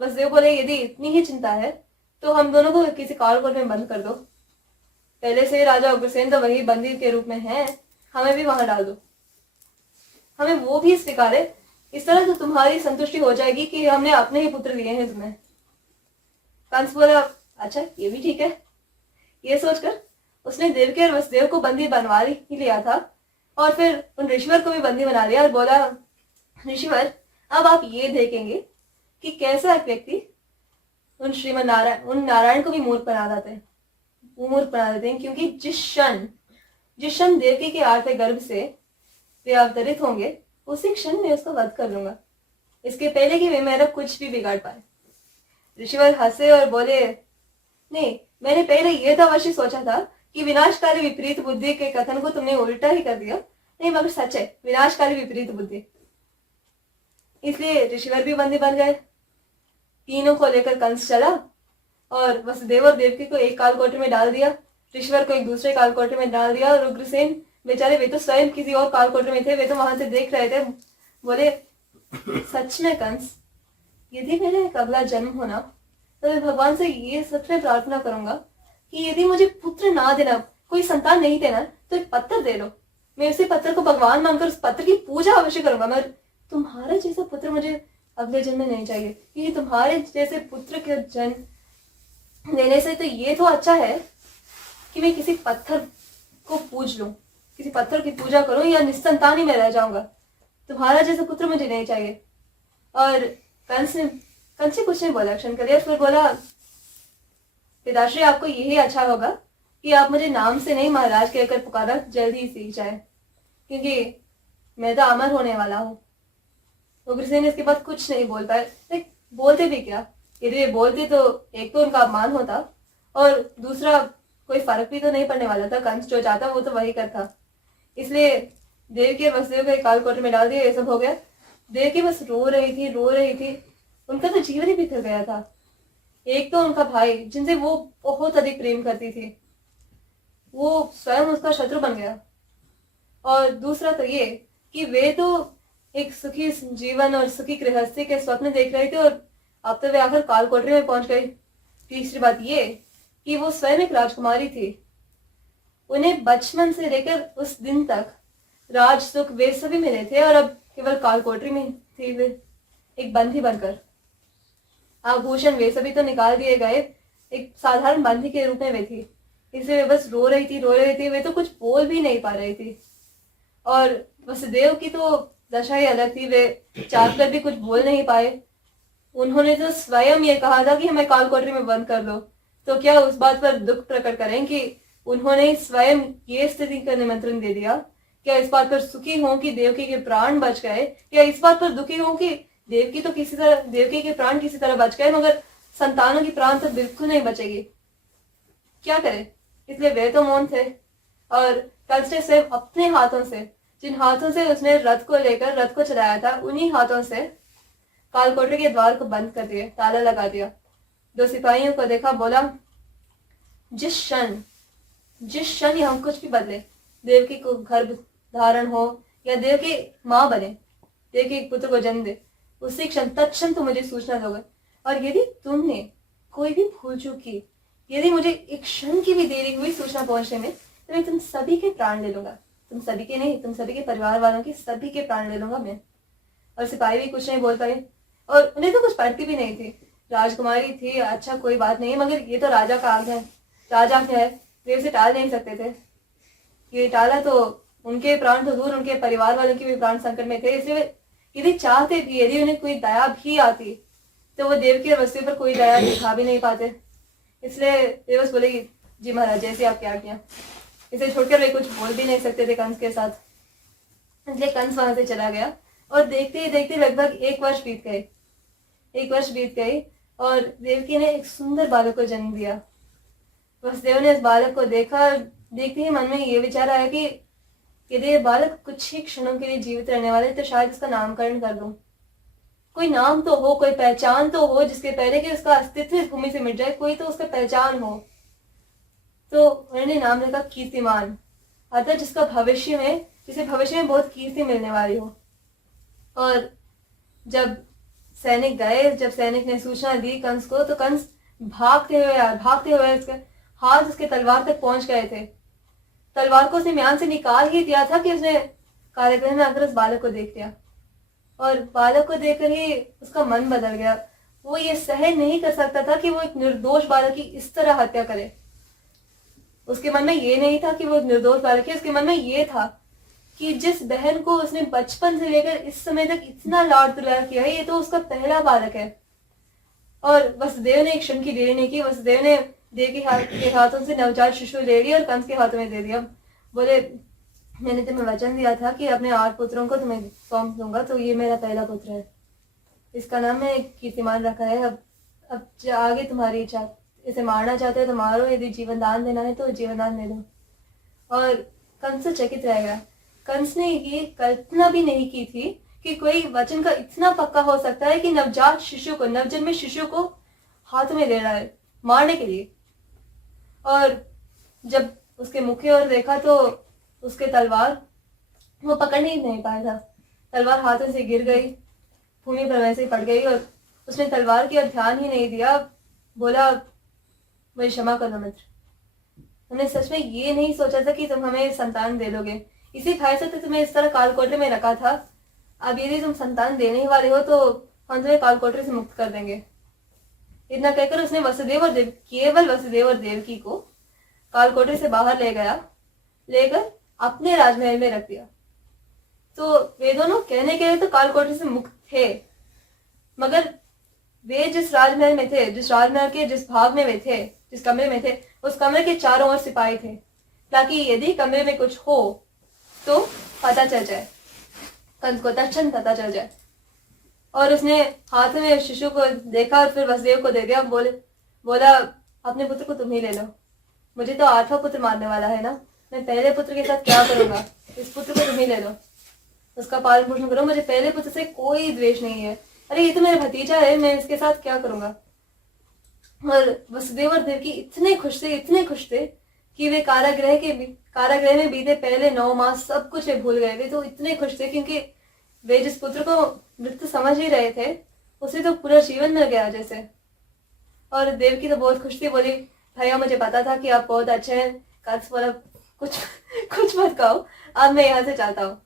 वसुदेव बोले, यदि इतनी ही चिंता है तो हम दोनों को किसी कालकोट में बंद कर दो। पहले से राजा उग्रसेन तो वही बंदी के रूप में है, हमें भी वहां डाल दो, हमें वो भी स्वीकार है। इस तरह तो तुम्हारी संतुष्टि हो जाएगी कि हमने अपने ही पुत्र दिए हैं तुम्हें। कंस बोला, अच्छा ये भी ठीक है। ये सोचकर उसने देवकी और वसुदेव को बंदी बनवा ही लिया था, और फिर उन ऋषिवर को भी बंदी बना लिया और बोला, ऋषिवर अब आप ये देखेंगे कि कैसा एक व्यक्ति उन नारायण को भी मूर्ख बना देते हैं। क्योंकि जिस क्षण देवकी के 8वें गर्भ से वे अवतरित होंगे, उसी क्षण मैं उसका वध कर लूंगा, इसके पहले कि वे मेरा कुछ भी बिगाड़ पाए। ऋषिवर हंसे और बोले, नहीं, मैंने पहले यह तो अवश्य सोचा था कि विनाशकारी विपरीत बुद्धि के कथन को तुमने उल्टा ही कर दिया। नहीं, मगर सच है, विनाशकारी विपरीत बुद्धि। इसलिए ऋषिवर भी बंदी बन गए। तीनों को लेकर कंस चला और वसुदेव और देवकी को एक कालकोठरी में डाल दिया, ऋषिवर को एक दूसरे कालकोठरी में डाल दिया, और उग्रसेन बेचारे, वे तो स्वयं किसी और कालकोठरी में थे, वे तो वहां से देख रहे थे। बोले, सच में कंस, यदि मेरा एक अगला जन्म होना तो मैं भगवान से ये सच में प्रार्थना करूंगा कि यदि मुझे पुत्र ना देना, कोई संतान नहीं देना, तो एक पत्थर दे लो, मैं उसी पत्थर को भगवान मानकर उस पत्थर की पूजा अवश्य करूंगा। मैं तुम्हारे जैसा पुत्र मुझे अगले जन्म में नहीं चाहिए, क्योंकि तुम्हारे जैसे पुत्र के जन्म देने से तो ये तो अच्छा है कि मैं किसी पत्थर को पूज लूं, किसी पत्थर की पूजा करूं, या निस्संतान ही मैं रह जाऊंगा। तुम्हारा जैसा पुत्र मुझे नहीं चाहिए। और कंस से कुछ नहीं बोला, क्षण कर दिया। फिर बोला, पिताश्री आपको यही अच्छा होगा कि आप मुझे नाम से नहीं महाराज कहकर पुकारा जल्दी ही सीख जाए, क्योंकि मैं तो अमर होने वाला हूँ। उग्रसेन इसके बाद कुछ नहीं बोल पाए। बोलते भी क्या, यदि वे बोलते तो एक तो उनका अपमान होता, और दूसरा कोई फर्क भी तो नहीं पड़ने वाला था। कंस जो चाहता वो तो वही करता। इसलिए देवकी और वसुदेव को कालकोठरी में डाल दिया। ये सब हो गया। देवकी बस रो रही थी। उनका तो जीवन ही बिखर गया था। एक तो उनका भाई, जिनसे वो बहुत अधिक प्रेम करती थी, वो स्वयं उसका शत्रु बन गया, और दूसरा तो ये कि वे तो एक सुखी जीवन और सुखी गृहस्थी के स्वप्न देख रहे थे, और अब तो वे आखिर कालकोठरी में पहुंच गई। तीसरी बात ये कि वो स्वयं एक राजकुमारी थी। उन्हें बचपन से लेकर उस दिन तक राज सुख वे सभी मिले थे, और अब केवल कालकोठरी में थी वे एक बंदी बनकर। आभूषण वे सभी तो निकाल दिए गए, एक साधारण बंदी के रूप में वे थी। इसलिए वे बस रो रही थी। वे तो कुछ बोल भी नहीं पा रही थी। और वसुदेव की तो दशा ही अलग थी। वे चाह कर भी कुछ बोल नहीं पाए। उन्होंने तो स्वयं ये कहा था कि हमें कालकोठरी में बंद कर लो, तो क्या उस बात पर दुख प्रकट करें कि उन्होंने स्वयं ये स्थिति का निमंत्रण दे दिया। क्या इस बात पर सुखी हों कि देवकी के प्राण बच गए, या इस बात पर दुखी हों कि देवकी के प्राण किसी तरह बच गए मगर संतानों की प्राण तो बिल्कुल नहीं बचेगी। क्या करे? इसलिए वे तो मौन थे और कंस ने सिर्फ अपने हाथों से, जिन हाथों से उसने रथ को चलाया था, उन्हीं हाथों से कालकोठरी के द्वार को बंद कर दिया, ताला लगा दिया। दो सिपाहियों को देखा, बोला, जिस क्षण हम कुछ भी बदले, देवकी को गर्भ धारण हो या देवकी माँ बने, देवकी पुत्र को जन्म दे, उसी क्षण तत्क्षण तुम मुझे सूचना दोगे। और यदि तुमने कोई भी भूल चूक की, यदि मुझे एक क्षण की भी देरी हुई सूचना पहुंचने में, तो मैं तुम सभी के प्राण ले लूंगा। तुम सभी के नहीं, तुम सभी के परिवार वालों के सभी के प्राण ले लूंगा मैं। और सिपाही भी कुछ नहीं बोल पाए और उन्हें तो कुछ पड़ती भी नहीं थी। राजकुमारी थी, अच्छा कोई बात नहीं, मगर ये तो राजा का आज्ञा है, राजा क्या है, वे उसे टाल नहीं सकते थे। ये टाला तो उनके प्राण तो दूर, उनके परिवार वालों के भी प्राण संकट में थे। इसलिए यदि चाहते भी, यदि उन्हें कोई दया भी आती, तो वो देवकी और वसुदेव पर कोई दया दिखा भी नहीं पाते। इसलिए देवस बोलेगी, जी महाराज, जैसे आपकी आज्ञा। इसे छोड़कर वे कुछ बोल भी नहीं सकते थे कंस के साथ। इसलिए कंस वहां से चला गया और देखते ही देखते लगभग 1 वर्ष बीत गए। 1 वर्ष बीत गई और देवकी ने एक सुंदर बालक को जन्म दिया। वसुदेव ने इस बालक को देखा, देखते ही मन में ये विचार आया कि यदि ये बालक कुछ ही क्षणों के लिए जीवित रहने वाले, तो शायद इसका नामकरण कर दूं। कोई नाम तो हो, कोई पहचान तो हो, जिसके पहले कि उसका अस्तित्व इस भूमि से मिट जाए, कोई तो उसका पहचान हो। तो उन्होंने नाम रखा कीर्तिमान, अर्थात जिसे भविष्य में बहुत कीर्ति मिलने वाली हो। और जब सैनिक ने सूचना दी कंस को, तो कंस भागते हुए उसके हाथ उसके तलवार तक पहुंच गए थे। तलवार को उसने म्यान से निकाल ही दिया था कि उसने कारागृह में आकर उस बालक को देख लिया और बालक को देखकर ही उसका मन बदल गया। वो ये सहन नहीं कर सकता था कि वो एक निर्दोष बालक की इस तरह हत्या करे। उसके मन में ये नहीं था कि वो एक निर्दोष बालक है, उसके मन में ये था कि जिस बहन को उसने बचपन से लेकर इस समय तक इतना लाड दुलार किया है, ये तो उसका पहला बालक है। और वसुदेव ने एक क्षण की देरी नहीं की। वसुदेव ने देव के हाथों से नवजात शिशु ले लिया और कंस के हाथों में दे दिया। बोले, मैंने तुम्हें वचन दिया था कि अपने 8 पुत्रों को तुम्हें सौंप दूंगा, तो ये मेरा पहला पुत्र है, इसका नाम मैं कीर्तिमान रखा है। अब आगे तुम्हारी इच्छा, इसे मारना चाहते हो तो मारो, यदि जीवन दान देना है तो जीवन दान दे दो। और कंस चकित रह गया। कंस ने ये कल्पना भी नहीं की थी कि कोई वचन का इतना पक्का हो सकता है कि नवजन्मे शिशु को हाथ में ले रहा है मारने के लिए। और जब उसके मुख की ओर देखा तो उसके तलवार वो पकड़ ही नहीं पाया था। तलवार हाथों से गिर गई, भूमि पर वैसे ही पड़ गई और उसने तलवार की ओर ध्यान ही नहीं दिया। बोला, मुझे क्षमा कर दो मित्र, हमने सच में ये नहीं सोचा था कि तुम हमें संतान दे दोगे। इसी भय से तो तुम्हें इस तरह कालकोठरी में रखा था। अब यदि तुम संतान देने ही वाले हो तो हम तुम्हें कालकोठरी से मुक्त कर देंगे। इतना कहकर उसने केवल वसुदेव और देवकी को कालकोठरी से बाहर लेकर अपने राजमहल में रख दिया। तो वे दोनों कहने के लिए तो कालकोठरी से मुक्त थे, मगर वे जिस राजमहल में थे, जिस राजमहल के जिस भाग में वे थे, जिस कमरे में थे, उस कमरे के चारों ओर सिपाही थे, ताकि यदि कमरे में कुछ हो तो पता चल जाए, कंस को तत्क्षण पता चल जाए। और उसने हाथ में शिशु को देखा और फिर वसुदेव को दे दिया। बोला, अपने पुत्र को तुम ही ले लो, मुझे तो 8वां पुत्र मारने वाला है ना, मैं पहले पुत्र के साथ क्या करूंगा, इस पुत्र को तुम ही ले लो, उसका पालन पोषण करो, मुझे पहले पुत्र से कोई द्वेष नहीं है। अरे ये तो मेरा भतीजा है, मैं इसके साथ क्या करूंगा। और वसुदेव और देवकी इतने खुश थे कि वे कारागृह में बीते पहले 9 मास सब कुछ वे भूल गए। वे तो इतने खुश थे क्योंकि वे जिस पुत्र को मृत्यु समझ ही रहे थे उसे तो पूरा जीवन मिल गया जैसे। और देवकी तो बहुत खुश थी, बोली, भैया मुझे पता था कि आप बहुत अच्छे हैं। कंस बोला, कुछ मत कहो, अब मैं यहाँ से चलता हूँ।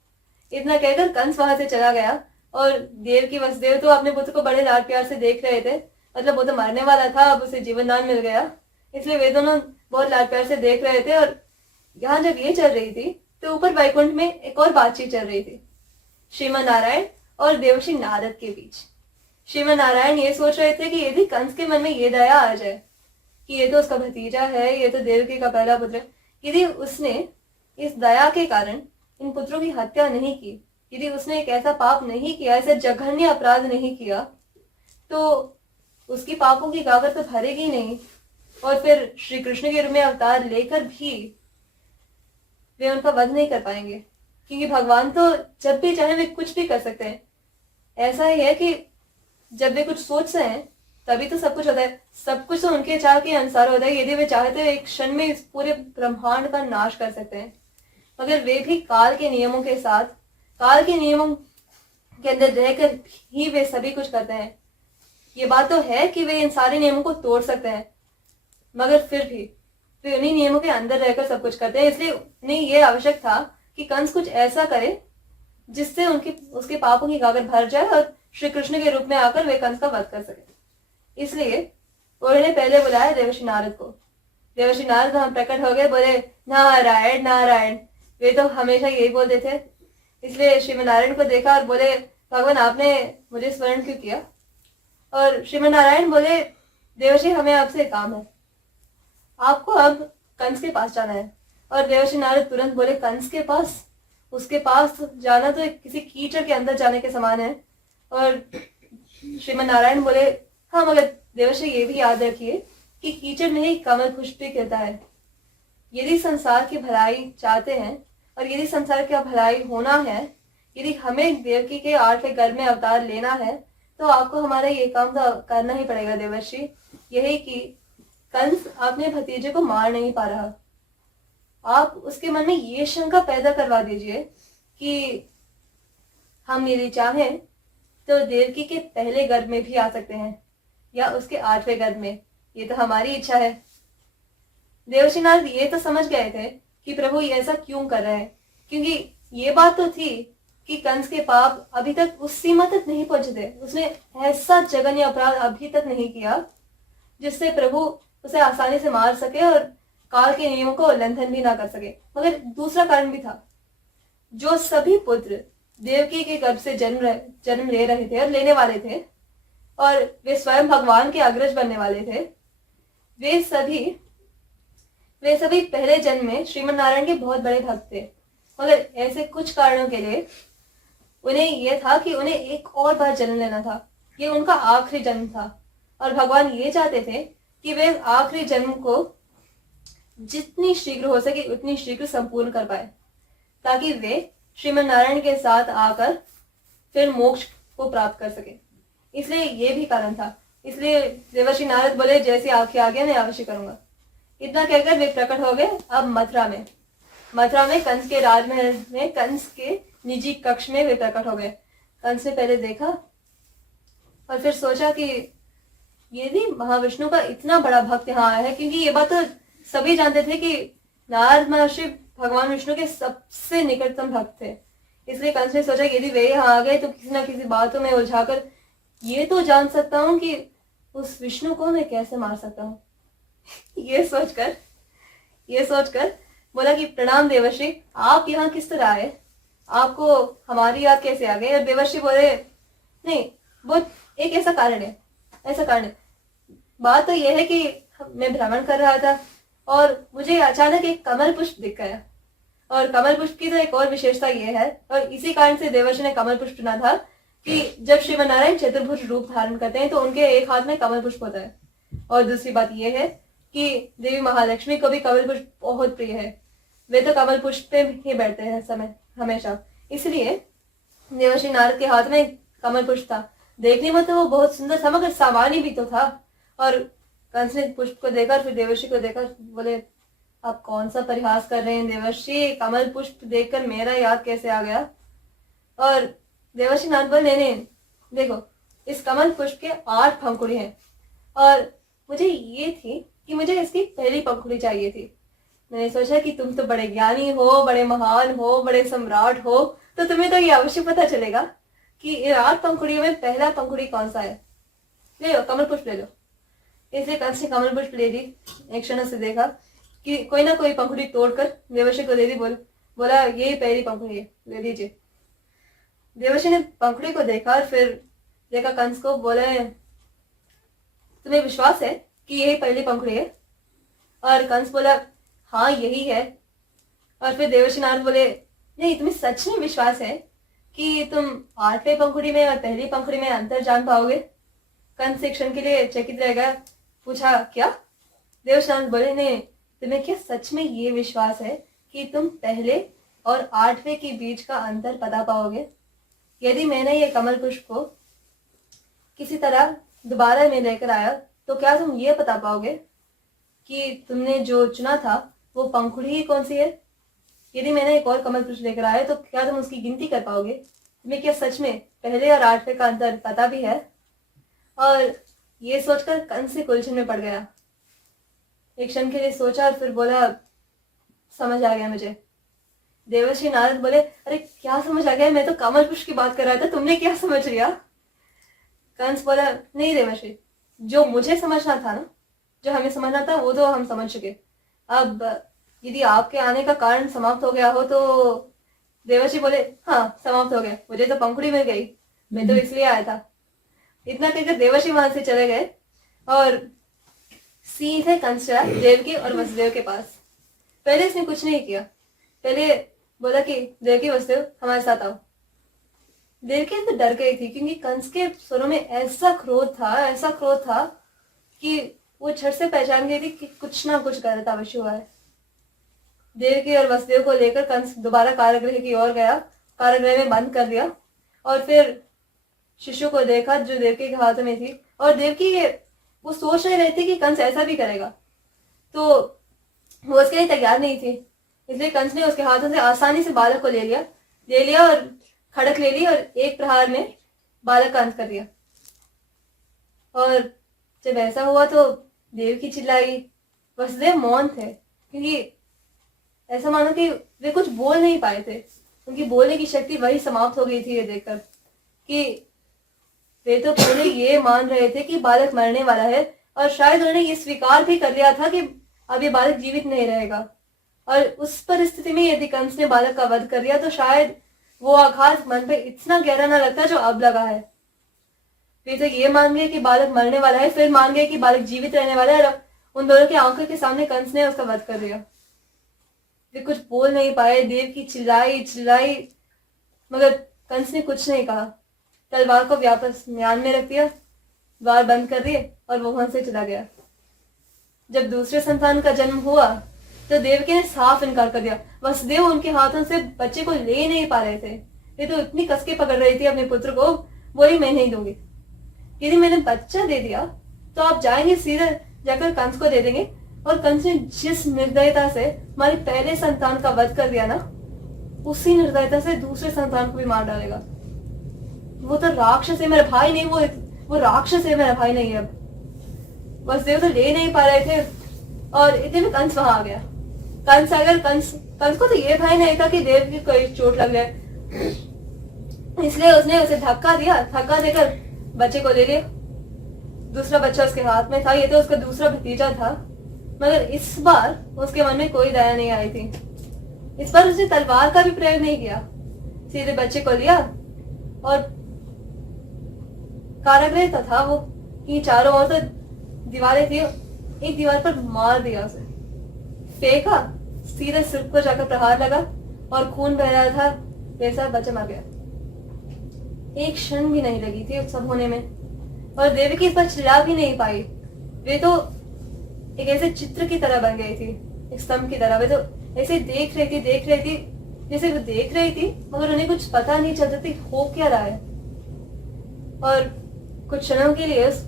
इतना कहकर कंस वहां से चला गया और देवकी वसुदेव तो अपने पुत्र को बड़े लाड प्यार से देख रहे थे। मतलब वो तो मरने वाला था, अब उसे जीवन दान मिल गया, इसलिए वे दोनों बहुत लाड प्यार से देख रहे थे। और यहाँ जब ये चल रही थी तो ऊपर वैकुंठ में एक और बातचीत चल रही थी श्रीमन नारायण और देवर्षि नारद के बीच। श्रीमन नारायण ये सोच रहे थे कि यदि कंस के मन में ये दया आ जाए कि ये तो उसका भतीजा है, ये तो देवकी का पहला पुत्र है, यदि उसने इस दया के कारण इन पुत्रों की हत्या नहीं की, यदि उसने एक ऐसा पाप नहीं किया, ऐसा जघन्य अपराध नहीं किया, तो उसकी पापों की गागर तो भरेगी नहीं, और फिर श्री कृष्ण के रूप में अवतार लेकर भी वे उनका वध नहीं कर पाएंगे, क्योंकि भगवान तो जब भी चाहे वे कुछ भी कर सकते हैं। ऐसा ही है कि जब वे कुछ सोचते हैं तभी तो सब कुछ होता है, सब कुछ तो उनके चाह के अनुसार होता है। यदि वे चाहते तो एक क्षण में इस पूरे ब्रह्मांड का नाश कर सकते हैं, मगर वे भी काल के नियमों के साथ, काल के नियमों के अंदर रहकर ही वे सभी कुछ करते हैं। ये बात तो है कि वे इन सारे नियमों को तोड़ सकते हैं, मगर फिर भी वे उन्हीं नियमों के अंदर रहकर सब कुछ करते हैं। इसलिए उन्हें यह आवश्यक था कि कंस कुछ ऐसा करे जिससे उसके पापों की गागर भर जाए और श्री कृष्ण के रूप में आकर वे कंस का वध कर सके। इसलिए उन्होंने पहले बुलाया देवर्षि नारद को। देवर्षि नारद वहां प्रकट हो गए, बोले नारायण नारायण। वे तो हमेशा यही बोलते थे। इसलिए श्रीमन नारायण को देखा और बोले, भगवान आपने मुझे स्मरण क्यों किया? और श्रीमन नारायण बोले, देवर्षि हमें आपसे काम है, आपको अब कंस के पास जाना है। और देवर्षि नारद तुरंत बोले, कंस के पास? उसके पास जाना तो किसी कीचड़ के अंदर जाने के समान है। और श्रीमन नारायण बोले, हाँ मगर देवर्षि ये भी याद रखिए कि कीचड़ में ही कमल पुष्प भी खिलता है। यदि संसार की भलाई चाहते हैं और यदि संसार का भलाई होना है, यदि हमें देवकी के 8वें गर्भ में अवतार लेना है, तो आपको हमारा ये काम तो करना ही पड़ेगा देवर्षि। यही कि कंस अपने भतीजे को मार नहीं पा रहा। आप उसके मन में ये शंका पैदा करवा दीजिए कि हम यदि चाहें तो देवकी के पहले गर्भ में भी आ सकते हैं या उसके 8वें गर्भ में। ये तो हमारी इच्छा है। देवर्षि नारद ये तो समझ गए थे कि प्रभु ये ऐसा क्यों कर रहे हैं, क्योंकि ये बात तो थी कि कंस के पाप अभी तक उस सीमा तक नहीं पहुंचे थे। उसने ऐसा जघन्य अपराध अभी तक नहीं किया जिससे प्रभु उसे आसानी से मार सके और काल के नियमों को उल्लंघन भी ना कर सके। मगर दूसरा कारण भी था। जो सभी पुत्र देवकी के गर्भ से जन्म ले रहे थे और लेने वाले थे, और वे स्वयं भगवान के अग्रज बनने वाले थे, वे सभी पहले जन्म में श्रीमन नारायण के बहुत बड़े भक्त थे। मगर ऐसे कुछ कारणों के लिए उन्हें यह था कि उन्हें एक और बार जन्म लेना था। ये उनका आखिरी जन्म था और भगवान ये चाहते थे कि वे आखिरी जन्म को जितनी शीघ्र हो सके उतनी शीघ्र संपूर्ण कर पाए, ताकि वे श्रीमन नारायण के साथ आकर फिर मोक्ष को प्राप्त कर सके। इसलिए ये भी कारण था। इसलिए देवर्षि नारद बोले, जैसे आपकी आज्ञा मैं अवश्य करूंगा। इतना कहकर वे प्रकट हो गए अब मथुरा में कंस के राजमहल में, कंस के निजी कक्ष में वे प्रकट हो गए। कंस ने पहले देखा और फिर सोचा कि यदि महाविष्णु का इतना बड़ा भक्त यहाँ आया है, क्योंकि ये बात तो सभी जानते थे कि नारद महर्षि भगवान विष्णु के सबसे निकटतम भक्त थे। इसलिए कंस ने सोचा यदि वे यहाँ आ गए तो किसी ना किसी बातों में उलझाकर ये तो जान सकता हूँ कि उस विष्णु को मैं कैसे मार सकता हूँ। ये सोचकर बोला कि प्रणाम देवर्षि, आप यहाँ किस तरह आए? आपको हमारी याद कैसे आ गई? और देवर्षि बोले, नहीं, वो एक ऐसा कारण है। बात तो यह है कि मैं भ्रमण कर रहा था और मुझे अचानक एक कमल पुष्प दिख गया। और कमल पुष्प की तो एक और विशेषता यह है, और इसी कारण से देवर्षि ने कमल पुष्प चुना था, कि जब श्रीमन नारायण चतुर्भुज रूप धारण करते हैं तो उनके एक हाथ में कमल पुष्प होता है। और दूसरी बात यह है कि देवी महालक्ष्मी को भी कमल पुष्प बहुत प्रिय है। वे तो कमल पुष्प पे ही बैठते हैं हमेशा। इसलिए देवर्षि नारद के हाथ में कमल पुष्प था। देखने में तो वो बहुत सुंदर था, मगर सामान्य भी तो था। और कंस ने पुष्प को देखा, फिर देवर्षि को देखा, बोले, आप कौन सा परिहास कर रहे हैं देवर्षि? कमल पुष्प देखकर मेरा याद कैसे आ गया? और देवर्षि नारद बोले, नहीं, देखो, इस कमल पुष्प के 8 पंखुड़ी हैं और मुझे ये थी कि मुझे इसकी पहली पंखुड़ी चाहिए थी। मैंने सोचा कि तुम तो बड़े ज्ञानी हो, बड़े महान हो, बड़े सम्राट हो, तो तुम्हें तो ये अवश्य पता चलेगा कि इन 8 पंखुड़ियों में पहला पंखुड़ी कौन सा है। ले लो, कमल पुष्प ले लो। इसलिए कंस ने कमल पुष्प ले ली। एक क्षण से देखा कि कोई ना कोई पंखुड़ी तोड़कर देवर्षि को दे दी। बोला, यही पहली पंखुड़ी है, ले लीजिए। देवर्षि ने पंखुड़ी को देखा और फिर देखा कंस को, बोले, तुम्हें विश्वास है कि यही पहली पंखुड़ी है? और कंस बोला, हाँ यही है। और फिर देवर्षि नारद बोले, नहीं तुम्हें सच में विश्वास है कि तुम 8वें पंखुड़ी में और पहली पंखुड़ी में अंतर जान पाओगे? कंस एक क्षण के लिए चकित रह गया, पूछा क्या? देवर्षि नारद बोले, नहीं तुम्हें क्या सच में ये विश्वास है कि तुम पहले और 8वें के बीच का अंतर पता पाओगे? यदि मैंने ये कमल पुष्प को किसी तरह दोबारा में लेकर आया तो क्या तुम ये पता पाओगे कि तुमने जो चुना था वो पंखुड़ी ही कौन सी है? यदि मैंने एक और कमल पुष्प लेकर आया तो क्या तुम उसकी गिनती कर पाओगे? तुम्हें क्या सच में पहले और 8वें का अंतर पता भी है? और ये सोचकर कंस से उलझन में पड़ गया। एक क्षण के लिए सोचा और फिर बोला, समझ आ गया मुझे। देवर्षि नारद बोले, अरे क्या समझ आ गया? मैं तो कमल पुष्प की बात कर रहा था, तुमने क्या समझ लिया? कंस बोला, नहीं देवर्षि, जो मुझे समझना था ना, जो हमें समझना था वो तो हम समझ चुके। अब यदि आपके आने का कारण समाप्त हो गया हो तो? देवर्षि बोले, हाँ समाप्त हो गया, मुझे तो पंखुड़ी मिल गई, मैं तो इसलिए आया था। इतना कहकर देवर्षि वहां से चले गए और सीधे कंस चला देवकी और वसुदेव के पास। पहले इसने कुछ नहीं किया, पहले बोला कि देवकी वसुदेव हमारे साथ आओ। देवकी तो डर गई थी क्योंकि कंस के स्वरों में ऐसा क्रोध था कि वो झट से पहचान गई थी कि कुछ ना कुछ गलत अवश्य हुआ है। देवकी और वसुदेव को लेकर कंस दोबारा कारागृह की ओर गया, कारागृह में बंद कर दिया और फिर शिशु को देखा जो देवकी के हाथ में थी। और देवकी वो सोच नहीं रही थी कि कंस ऐसा भी करेगा, तो वो उसके लिए तैयार नहीं थी। इसलिए कंस ने उसके हाथों से आसानी से बालक को ले लिया और खड़क ले ली और एक प्रहार में बालक का अंत कर दिया। और जब ऐसा हुआ तो देवकी चिल्लाई, वसुदेव मौन थे क्योंकि ऐसा मानो कि वे कुछ बोल नहीं पाए थे। उनकी बोलने की शक्ति वही समाप्त हो गई थी ये देखकर कि वे तो पूरे ये मान रहे थे कि बालक मरने वाला है और शायद उन्होंने ये स्वीकार भी कर लिया था कि अब ये बालक जीवित नहीं रहेगा। और उस परिस्थिति में यदि कंस ने बालक का वध कर दिया तो शायद वो आघात मन पे इतना गहरा ना लगता जो अब लगा है। वे तो ये मान गए कि बालक मरने वाला है, फिर मान गए कि बालक जीवित रहने वाला है और उन दोनों की आंखों के सामने कंस ने उसका वध कर दिया। वे कुछ बोल नहीं पाए, देव की चिल्लाई मगर कंस ने कुछ नहीं कहा। तलवार को वापस म्यान में रख दिया, द्वार बंद कर दिए और वो वहां से चला गया। जब दूसरे संतान का जन्म हुआ तो देवकी ने साफ इनकार कर दिया। वसुदेव उनके हाथों से बच्चे को ले नहीं पा रहे थे। वे तो इतनी कसके पकड़ रही थी अपने पुत्र को, बोली मैं नहीं दूंगी। यदि मैंने बच्चा दे दिया तो आप जाएंगे सीधे जाकर कंस को दे देंगे। और कंस ने जिस निर्दयता से हमारे पहले संतान का वध कर दिया ना, उसी निर्दयता से दूसरे संतान को भी मार डालेगा। वो तो राक्षस है, मेरा भाई नहीं, वो राक्षस है, मेरा भाई नहीं है। अब वसुदेव तो ले नहीं पा रहे थे और इतने में कंस वहां आ गया। कंस को तो ये भय नहीं था कि देव की कोई चोट लग जाए, इसलिए उसने उसे धक्का दिया। धक्का देकर बच्चे को ले लिया। दूसरा बच्चा उसके हाथ में था, ये तो उसका दूसरा भतीजा था। मगर इस बार उसके मन में कोई दया नहीं आई थी। इस बार उसने तलवार का भी प्रयोग नहीं किया, सीधे बच्चे को लिया और कारागृह था वो कि चारों ओर तो दीवारें थी, एक दीवार पर मार दिया उसे, फेंका, सीधे सिर को जाकर प्रहार लगा और खून बह रहा था, वैसा बच्चा मर गया। एक क्षण भी नहीं लगी थी सब होने में और देवकी इस पर चिल्ला भी नहीं पाई। वे तो एक ऐसे चित्र की तरह बन गई थी, एक स्तंभ की तरह। वे तो ऐसे देख रही थी जैसे वो देख रही थी मगर उन्हें कुछ पता नहीं चलता थी हो क्या रहा है। और कुछ क्षणों के लिए उस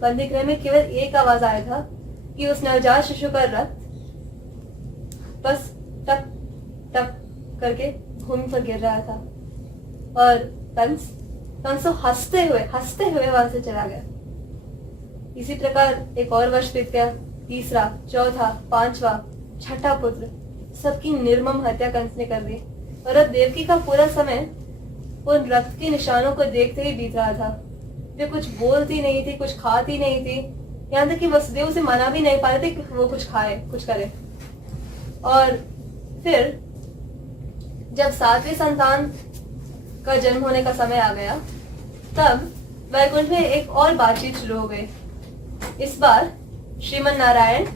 बंदी गृह में केवल एक आवाज आया था कि उस नवजात शिशु का रक्त बस टप टप करके भूमि पर गिर रहा था। और कंस तो हंसते हुए वहां से चला गया। इसी प्रकार एक और वर्ष बीत गया, तीसरा, चौथा, पांचवा, छठा पुत्र, सबकी निर्मम हत्या कंस ने कर दी। और अब देवकी का पूरा समय उन रक्त के निशानों को देखते ही बीत रहा था। वे कुछ बोलती नहीं थी, कुछ खाती नहीं थी, यहाँ तक कि वसुदेव उसे मना भी नहीं पा रहे थे कि वो कुछ खाए, कुछ करे। और फिर जब सातवें संतान का जन्म होने का समय आ गया तब वैकुंठ में एक और बातचीत शुरू हो गई। इस बार श्रीमन नारायण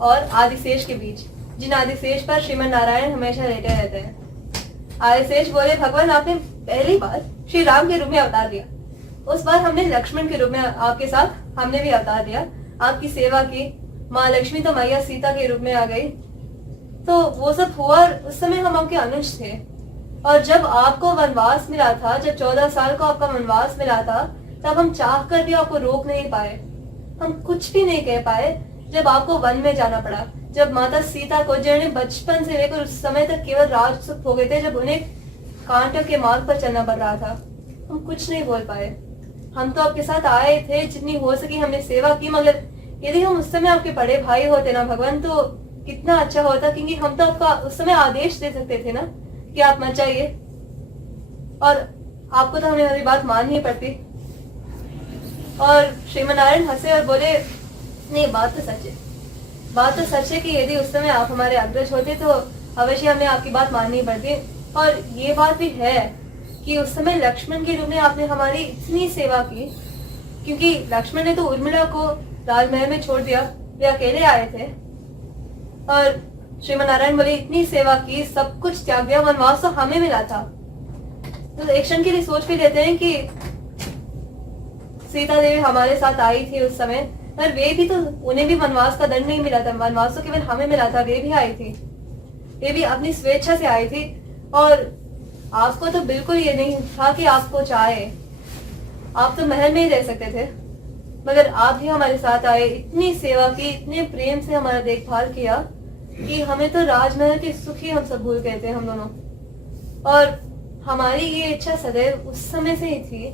और आदिशेष के बीच, जिन आदिशेष पर श्रीमन नारायण हमेशा लेटे रहते हैं। आदिशेष बोले, भगवान आपने पहली बार श्री राम के रूप में अवतार लिया, उस बार हमने लक्ष्मण के रूप में आपके साथ हमने भी अवतार लिया, आपकी सेवा की। माँ लक्ष्मी तो मैया सीता के रूप में आ गई, तो वो सब हुआ और उस समय हम आपके अनुज थे। और जब आपको वनवास मिला था, जब 14 साल को आपका वनवास मिला था, तब हम चाह कर भी आपको रोक नहीं पाए, हम कुछ भी नहीं कह पाए। जब आपको वन में जाना पड़ा, जब माता सीता को, जिन्हें बचपन से लेकर उस समय तक केवल राजसुख हो गए थे, जब उन्हें कांटों के मार्ग पर चलना पड़ रहा था, हम कुछ नहीं बोल पाए। हम तो आपके साथ आए थे, जितनी हो सकी हमने सेवा की, मगर यदि हम उस समय आपके बड़े भाई होते ना भगवान, तो कितना अच्छा होता, क्योंकि हम तो आपका उस समय आदेश दे सकते थे ना कि आप मत जाइए, और आपको तो हमें हमारी बात माननी पड़ती। और श्रीमन नारायण हंसे और बोले, नहीं बात तो सच है, बात तो सच है कि यदि उस समय आप हमारे अग्रज होते तो अवश्य हमें आपकी बात माननी पड़ती। और ये बात भी है कि उस समय लक्ष्मण के रूप में आपने हमारी इतनी सेवा की, क्योंकि लक्ष्मण ने तो उर्मिला को राजमहल में छोड़ दिया, वे अकेले आए थे। और श्रीमन नारायण बोले, इतनी सेवा की, सब कुछ त्याग दिया, वनवास तो हमें मिला था। तो एक क्षण के लिए सोच भी लेते हैं कि सीता देवी हमारे साथ आई थी उस समय, पर वे भी तो, उन्हें भी वनवास का दंड नहीं मिला था, वनवास तो केवल हमें मिला था। वे भी आई थी, वे भी अपनी स्वेच्छा से आई थी, और आपको तो बिल्कुल ये नहीं था कि आपको चाहे, आप तो महल में ही रह सकते थे, मगर आप भी हमारे साथ आए, इतनी सेवा की, इतने प्रेम से हमारा देखभाल किया कि हमें तो राजमहल के सुख ही हम सब भूल गए थे, हम दोनों। और हमारी ये इच्छा सदैव उस समय से ही थी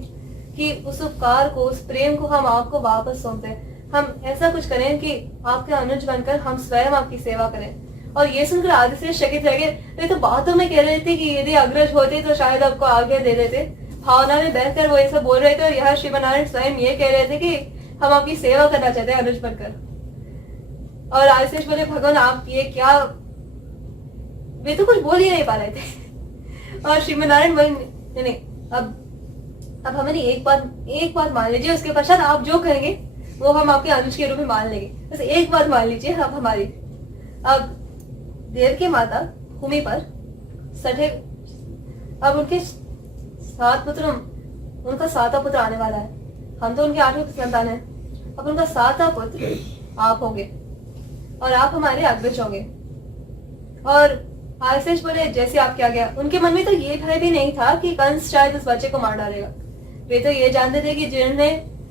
कि उस उपकार को, उस प्रेम को हम आपको वापस सौंपे, हम ऐसा कुछ करें कि आपके अनुज बनकर हम स्वयं आपकी सेवा करें। और ये सुनकर आदिशेष चकित रह गए। वे तो बातों में कह रहे थे कि यदि अग्रज होते तो शायद आपको आज्ञा दे देते, भावना में बहकर वो ये सब बोल रहे थे, और यह श्रीमन नारायण स्वयं ये कह रहे थे कि हम आपकी सेवा करना चाहते हैं अनुज बनकर। और आदिशेष बोले, भगवान आप ये क्या, वे तो कुछ बोल ही नहीं पा रहे थे। और श्रीमन नारायण बोले, नहीं, अब हमारी एक बात मान लीजिए, उसके पश्चात आप जो कहेंगे वो हम आपके अनुज के रूप में मान लेंगे, बस एक बात मान लीजिए आप हमारी। अब देव की माता भूमि पर सठे, अब उनके 7 पुत्र, उनका 7वां पुत्र आने वाला है, हम तो उनके 8वें संतान है, अब उनका 7वां पुत्र आप होंगे, और आप हमारे अग्रज होंगे। और आदिशेष बोले, जैसे आपके आ गया, उनके मन में तो ये भय भी नहीं था कि कंस शायद उस बच्चे को मार डालेगा। वे तो ये जानते थे कि जिन्होंने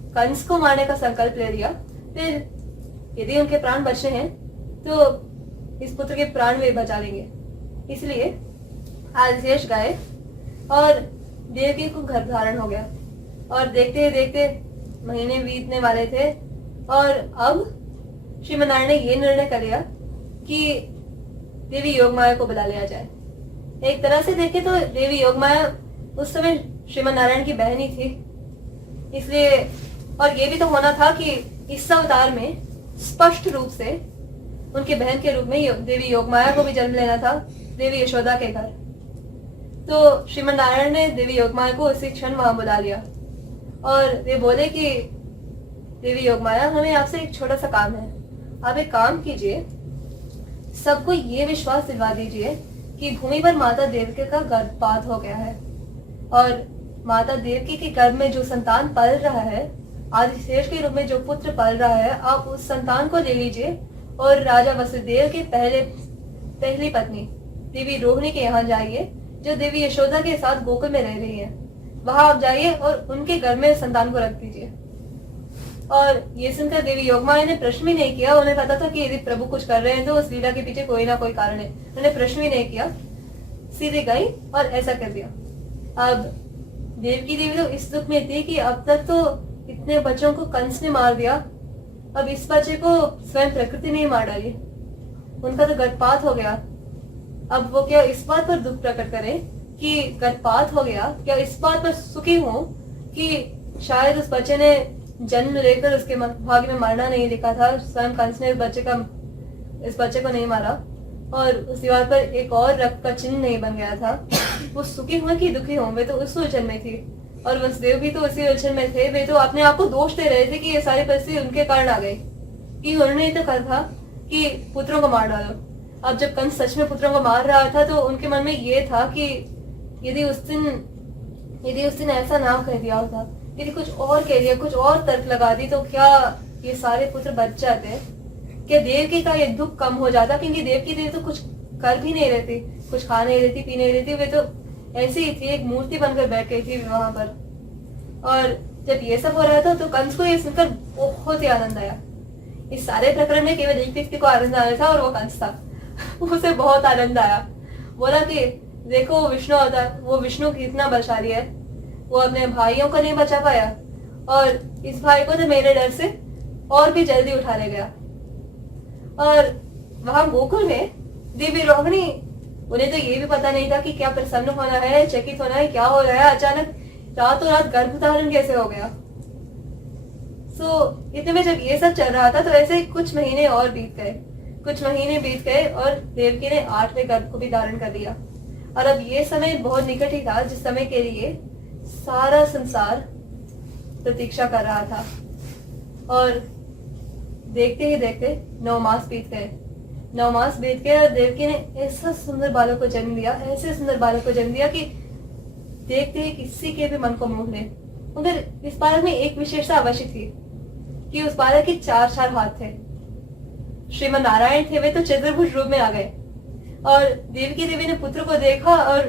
कंस को मारने का संकल्प ले लिया, फिर यदि उनके प्राण बचने हैं तो इस पुत्र के प्राण वे बचा लेंगे। इसलिए आदिशेष गए और देवकी को गर्भ धारण हो गया, और देखते देखते महीने बीतने वाले थे, और अब श्रीमन नारायण ने ये निर्णय कर लिया कि देवी योगमाया को बुला लिया जाए। एक तरह से देखे तो देवी योगमाया उस समय श्रीमन नारायण की बहन ही थी, इसलिए, और ये भी तो होना था कि इस अवतार में स्पष्ट रूप से उनके बहन के रूप में देवी योगमाया को भी जन्म लेना था, देवी यशोदा के घर। तो श्रीमन नारायण ने देवी योगमाया को उसी क्षण वहां बुला लिया, और वे बोले कि देवी योगमाया, हमें आपसे एक छोटा सा काम है, आप एक काम कीजिए, सबको ये विश्वास दिलवा दीजिए कि भूमि पर माता देवकी का गर्भपात हो गया है, और माता देवकी के गर्भ में जो संतान पल रहा है, आदिशेष के रूप में जो पुत्र पल रहा है, आप उस संतान को ले लीजिए और राजा वसुदेव की पहली पत्नी देवी रोहिणी के यहाँ जाइए, जो देवी यशोदा के साथ गोकुल में रह रही है, वहां आप जाइए और उनके घर में संतान को रख दीजिए। और ये सुनकर देवी योगमाया ने प्रश्न भी नहीं किया, उन्हें पता था कि यदि प्रभु कुछ कर रहे हैं तो उस लीला के पीछे कोई ना कोई कारण है, उन्हें प्रश्न भी नहीं किया, सीधे गई और ऐसा कर दिया। अब देवकी देवी तो इस दुख में थी कि अब तक तो इतने बच्चों को कंस ने मार दिया, अब इस बच्चे को स्वयं प्रकृति ने मार डाली, उनका तो गर्भपात हो गया। अब वो क्या इस बात पर दुख प्रकट करें कि गर्भपात हो गया, क्या इस बात पर सुखी हो कि शायद उस बच्चे ने जन्म लेकर उसके भाग्य में मरना नहीं लिखा था, स्वयं कंस ने इस बच्चे को नहीं मारा, और उस दीवार पर एक और रक्त का चिन्ह नहीं बन गया था। वो सुखी हुए कि दुखी हों, वे तो उस उलझन में थी, और वसुदेव भी तो उसी उलझन में थे। वे तो अपने आप को दोष दे रहे थे कि ये सारी परिस्थिति उनके कारण आ गई, कि उन्होंने तो कहा था कि पुत्रों को मार डालो, अब जब कंस सच में पुत्रों को मार रहा था तो उनके मन में ये था कि यदि उस दिन ऐसा ना कह दिया होता, यदि कुछ और कह दिया, कुछ और तर्क लगा दी, तो क्या ये सारे पुत्र बच जाते? क्या देवकी का ये दुख कम हो जाता? क्योंकि देवकी देवी तो कुछ कर भी नहीं रहती, कुछ खा नहीं रहती, पी नहीं रहती, वे तो ऐसी ही थी, एक मूर्ति बनकर बैठ गई थी वहां पर। और जब ये सब हो रहा था तो कंस को ये सुनकर बहुत ही आनंद आया। इस सारे प्रकरण में केवल एक व्यक्ति को आनंद आया था और वो कंस था। उसे बहुत आनंद आया। बोला कि देखो वो विष्णु कितना बलशाली है, वो अपने भाइयों को नहीं बचा पाया और इस भाई को तो मेरे डर से और भी जल्दी उठा ले गया। और वहां गोकुल में देवी रोहिणी, उन्हें तो ये भी पता नहीं था कि क्या प्रसन्न होना है, चकित होना है, क्या हो रहा है। अचानक रातों रात गर्भ धारण कैसे हो गया। इतने में जब ये सब चल रहा था तो ऐसे कुछ महीने और बीत गए और देवकी ने 8वें गर्भ को भी धारण कर लिया। और अब ये समय बहुत निकट ही था जिस समय के लिए सारा संसार प्रतीक्षा कर रहा था। और देखते ही देखते 9 मास बीत गए और देवकी ने ऐसा सुंदर बालक को जन्म दिया कि देखते ही किसी के भी मन को मोह ले। मगर इस बालक में एक विशेषता अवश्य थी कि उस बालक के 4 हाथ थे। श्रीमन नारायण थे, वे तो चतुर्भुज रूप में आ गए। और देवकी देवी ने पुत्र को देखा और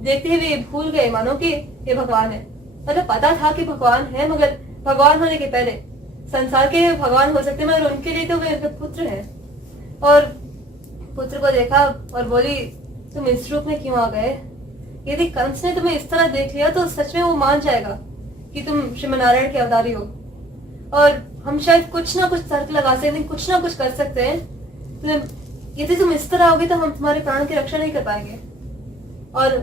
देखते ही वे भूल गए मानो कि ये भगवान है। मतलब पता था कि भगवान है, मगर भगवान होने के पहले संसार के भगवान हो सकते मगर उनके लिए तो वे पुत्र हैं। और पुत्र को देखा और बोली, तुम इस रूप में क्यों आ गए? यदि कंस ने तुम्हें इस तरह देख लिया तो सच में वो मान जाएगा कि तुम श्रीमन नारायण के अवतारी हो। और हम शायद कुछ ना कुछ तर्क लगा सकते हैं, कुछ ना कुछ कर सकते हैं। यदि तुम इस तरह आओगे तो हम तुम्हारे प्राणों की रक्षा नहीं कर पाएंगे। और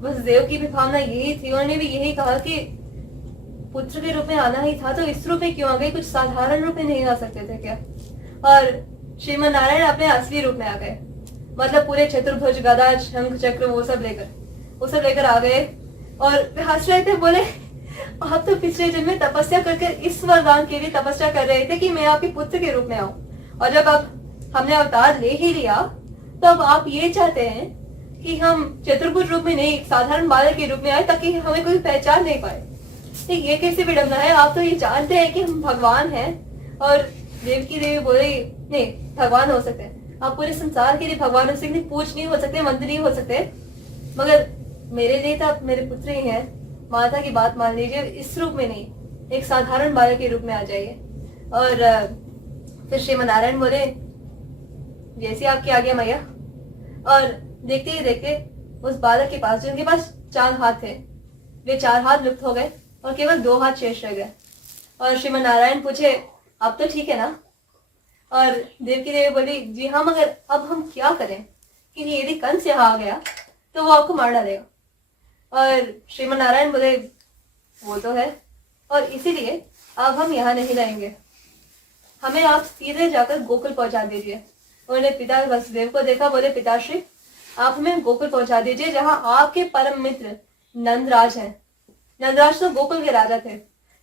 वसुदेव की भी भावना यही थी, उन्होंने भी यही कहा कि पुत्र के रूप में आना ही था तो इस रूप में क्यों आ गए, कुछ साधारण रूप में नहीं आ सकते थे क्या? और श्रीमन नारायण अपने असली रूप में आ गए, मतलब पूरे चतुर्भुज, गदा, शंख, चक्र वो सब लेकर आ गए। और हंस रहे थे, बोले आप तो पिछले जन्म में तपस्या करके इस वरदान के लिए तपस्या कर रहे थे कि मैं आपके पुत्र के रूप में आऊं, और जब अब हमने अवतार ले ही लिया तो अब आप ये चाहते हैं कि हम चतुर्भुज रूप में नहीं, साधारण बालक के रूप में आए ताकि हमें कोई पहचान नहीं पाए। ये कैसी विडंबना है? आप तो ये जानते हैं कि हम भगवान हैं। और देवकी देवी बोली, नहीं, भगवान हो सकते हैं, आप पूरे संसार के लिए भगवान हो सकते हैं, पूजनीय हो सकते हैं, वंदनीय हो सकते हैं, मगर मेरे लिए तो आप मेरे पुत्र ही हैं। माता की बात मान लीजिए, इस रूप में नहीं, एक साधारण बालक के रूप में आ जाइए। और फिर श्रीमन नारायण बोले, जैसे आपकी आज्ञा मैया। और देखते ही देखते उस बालक के पास, जिनके पास 4 हाथ थे, वे 4 हाथ लुप्त हो गए और केवल 2 हाथ शेष रह गए। और श्रीमन नारायण पूछे, अब तो ठीक है ना? और देवकी देवी बोली, जी हाँ, मगर अब हम क्या करें कि यदि कंस यहाँ आ गया तो वो आपको मार डालेगा। और श्रीमन नारायण बोले, वो तो है, और इसीलिए अब हम यहाँ नहीं रहेंगे, हमें आप सीधे जाकर गोकुल पहुंचा दीजिए। उन्होंने पिता वसुदेव को देखा, बोले, पिताश्री आप हमें गोकुल पहुंचा दीजिए जहां आपके परम मित्र नंदराज हैं। नंदराज तो गोकुल के राजा थे,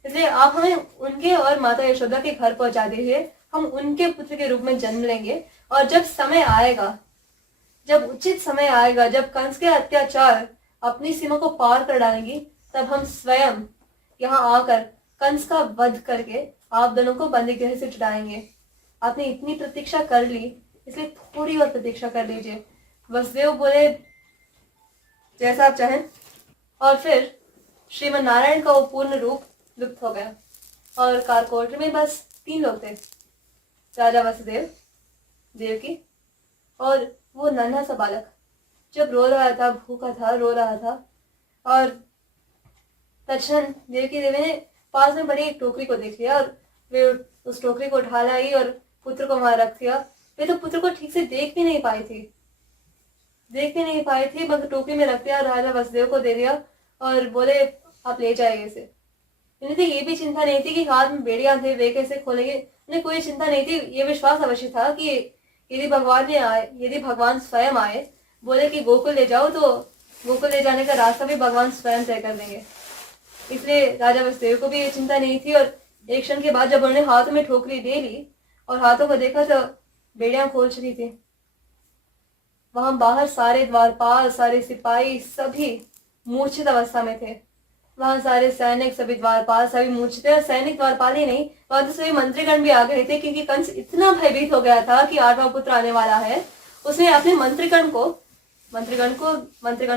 इसलिए आप हमें उनके और माता यशोदा के घर पहुंचा दीजिए। हम उनके पुत्र के रूप में जन्म लेंगे और जब उचित समय आएगा, जब कंस के अत्याचार अपनी सीमा को पार कर डालेंगी, तब हम स्वयं यहाँ आकर कंस का वध करके आप दोनों को बंदी गृह से छुड़ाएंगे। आपने इतनी प्रतीक्षा कर ली, इसलिए थोड़ी और प्रतीक्षा कर लीजिए। वसुदेव बोले, जैसा आप चाहें। और फिर श्रीमन नारायण का वो पूर्ण रूप लुप्त हो गया और कारकोट में बस 3 लोग थे, राजा वसुदेव, देवकी और वो नन्हा सा बालक जब रो रहा था, भूखा था, रो रहा था। और तत्क्षण देवकी देवी ने पास में बड़ी एक टोकरी को देख लिया और वे उस टोकरी को उठा लाई और पुत्र को वहां रख दिया। वे तो पुत्र को ठीक से देख भी नहीं पाई थी, मगर टोकरी में रख दिया और राजा वसुदेव को दे दिया और बोले, आप ले जाइए इसे। इन्हें तो ये भी चिंता नहीं थी कि हाथ में बेड़ियां थे, वे कैसे खोलेंगे, उन्हें कोई चिंता नहीं थी। ये विश्वास अवश्य था कि यदि भगवान स्वयं आए, बोले कि गोकुल ले जाओ, तो गोकुल ले जाने का रास्ता भी भगवान स्वयं तय कर देंगे। इसलिए राजा वसुदेव को भी ये चिंता नहीं थी। और एक क्षण के बाद जब उन्होंने हाथ में ठोकरी ले ली और हाथों को देखा तो बेड़ियां खोल चुकी थी। वहां बाहर सारे द्वारपाल, सारे सिपाही सभी मूर्छित अवस्था में थे। वहां सारे सैनिक, सभी द्वारपाल सभी मूर्छित थे। और सैनिक द्वारपाल ही नहीं, वहां तो सभी मंत्रीगण भी आ गए थे, क्योंकि कंस इतना भयभीत हो गया था कि 8वां पुत्र आने वाला है। उसने अपने मंत्रीगण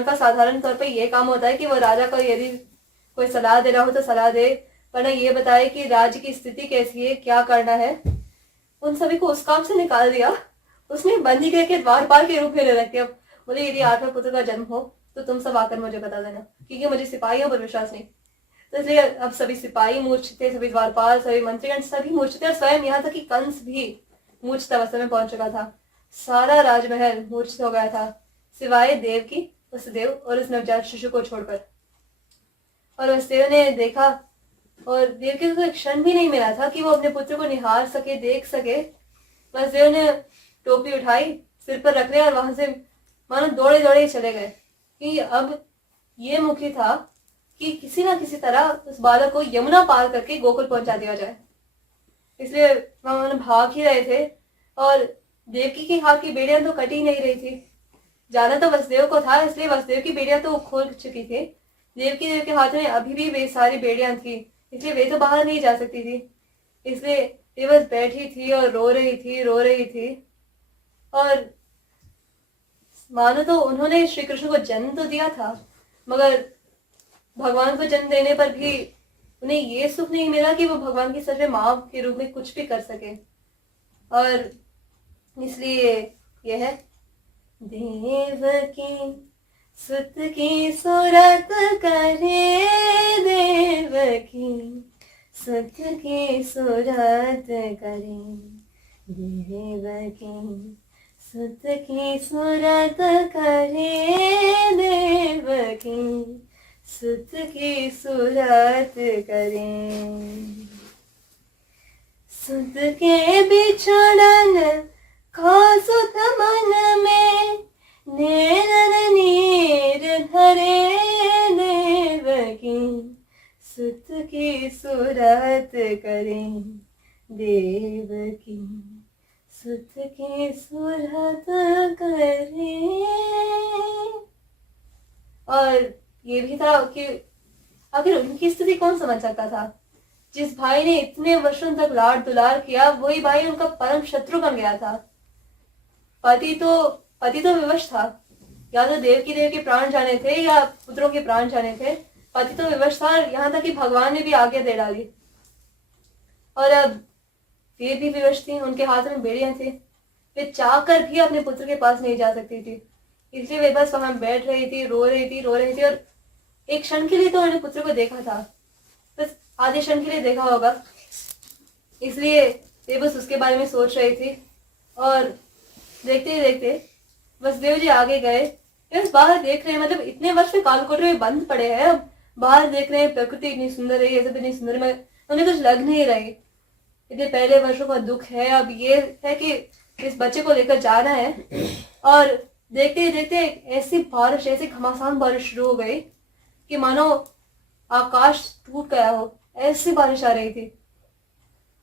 का साधारण तौर पर यह काम होता है कि वो राजा को यदि कोई सलाह दे रहा हो तो सलाह दे, वरना ये बताए कि राज्य की स्थिति कैसी है, क्या करना है। उन सभी को उस काम से निकाल दिया। उसने बंदी करके द्वारपाल के रूप में रख दिया। बोले यदि 8वें पुत्र का जन्म हो तो तुम सब आकर मुझे बता देना, क्योंकि मुझे सिपाहियों पर विश्वास नहीं। तो इसलिए अब सभी सिपाही मूर्छित थे, सभी द्वारपाल, सभी मंत्रीगण सभी मूर्छित थे, और स्वयं यहाँ तक कि कंस भी मूर्छित अवस्था में पहुंच चुका था। सारा राजमहल मूर्छित हो गया था, सिवाय देवकी, वसुदेव और उस नवजात शिशु को छोड़कर। और वसुदेव ने देखा, और देवकी को एक क्षण भी नहीं मिला था कि वो अपने पुत्र को निहार सके, देख सके। वसुदेव ने टोपी उठाई, सिर पर रख लिया, और वहां से मानो दौड़े दौड़े चले गए, कि अब ये मुख्य था कि किसी ना किसी तरह उस बालक को यमुना पार करके गोकुल पहुंचा दिया जाए। इसलिए वहां भाग ही रहे थे, और देवकी के हाथ की बेड़ियां तो कटी नहीं रही थी। जाना तो वसुदेव को था, इसलिए वसुदेव की बेड़ियां तो खुल चुकी थी। देवकी देव के हाथ में अभी भी वे सारी बेड़ियां थी, इसलिए वे तो बाहर नहीं जा सकती थी। इसलिए वे बस बैठी थी और रो रही थी। और मानो तो उन्होंने श्री कृष्ण को जन्म तो दिया था, मगर भगवान को जन्म देने पर भी उन्हें ये सुख नहीं मिला कि वो भगवान की सच में माँ के रूप में कुछ भी कर सके। और इसलिए यह है, देवकी सुत की सुरत करे, देवकी सुत की सुरत करे, देवकी सुत की सुरत करे, देवकी सुत की सुरत करे। सुत के बिछड़न का सुत मन में, नैनन नीर धरे, देवकी सुत की सुरत करे, देवकी सुत की सुरत करे। और ये भी था कि आखिर उनकी स्थिति कौन समझ सकता था। जिस भाई ने इतने वर्षों तक लाड दुलार किया, वही भाई उनका परम शत्रु बन गया था। पति तो विवश था, या तो देवकी देव के प्राण जाने थे या पुत्रों के प्राण जाने थे। पति तो विवश था, यहाँ तक कि भगवान ने भी आज्ञा दे डाली। और अब वे भी विवश थी, उनके हाथ में बेड़ियां थी, वे चाहकर भी अपने पुत्र के पास नहीं जा सकती थी। इसलिए वे बस वहां बैठ रही थी, रो रही थी। और एक क्षण के लिए तो उन्होंने पुत्र को देखा था, बस आधे क्षण के लिए देखा होगा, इसलिए वे बस उसके बारे में सोच रही थी। और देखते ही देखते वसुदेव जी आगे गए। बस बाहर देख रहे हैं, मतलब इतने वर्ष में कालकोठरी में बंद पड़े हैं, अब बाहर देख रहे हैं, प्रकृति इतनी सुंदर है, ये सब इतनी सुंदर है, उन्हें कुछ लग नहीं रही। इतने पहले वर्षों का दुख है, अब ये है कि इस बच्चे को लेकर जाना है। और देखते ही देखते ऐसी बारिश, ऐसी घमासान बारिश शुरू हो गई कि मानो आकाश टूट गया हो, ऐसी बारिश आ रही थी।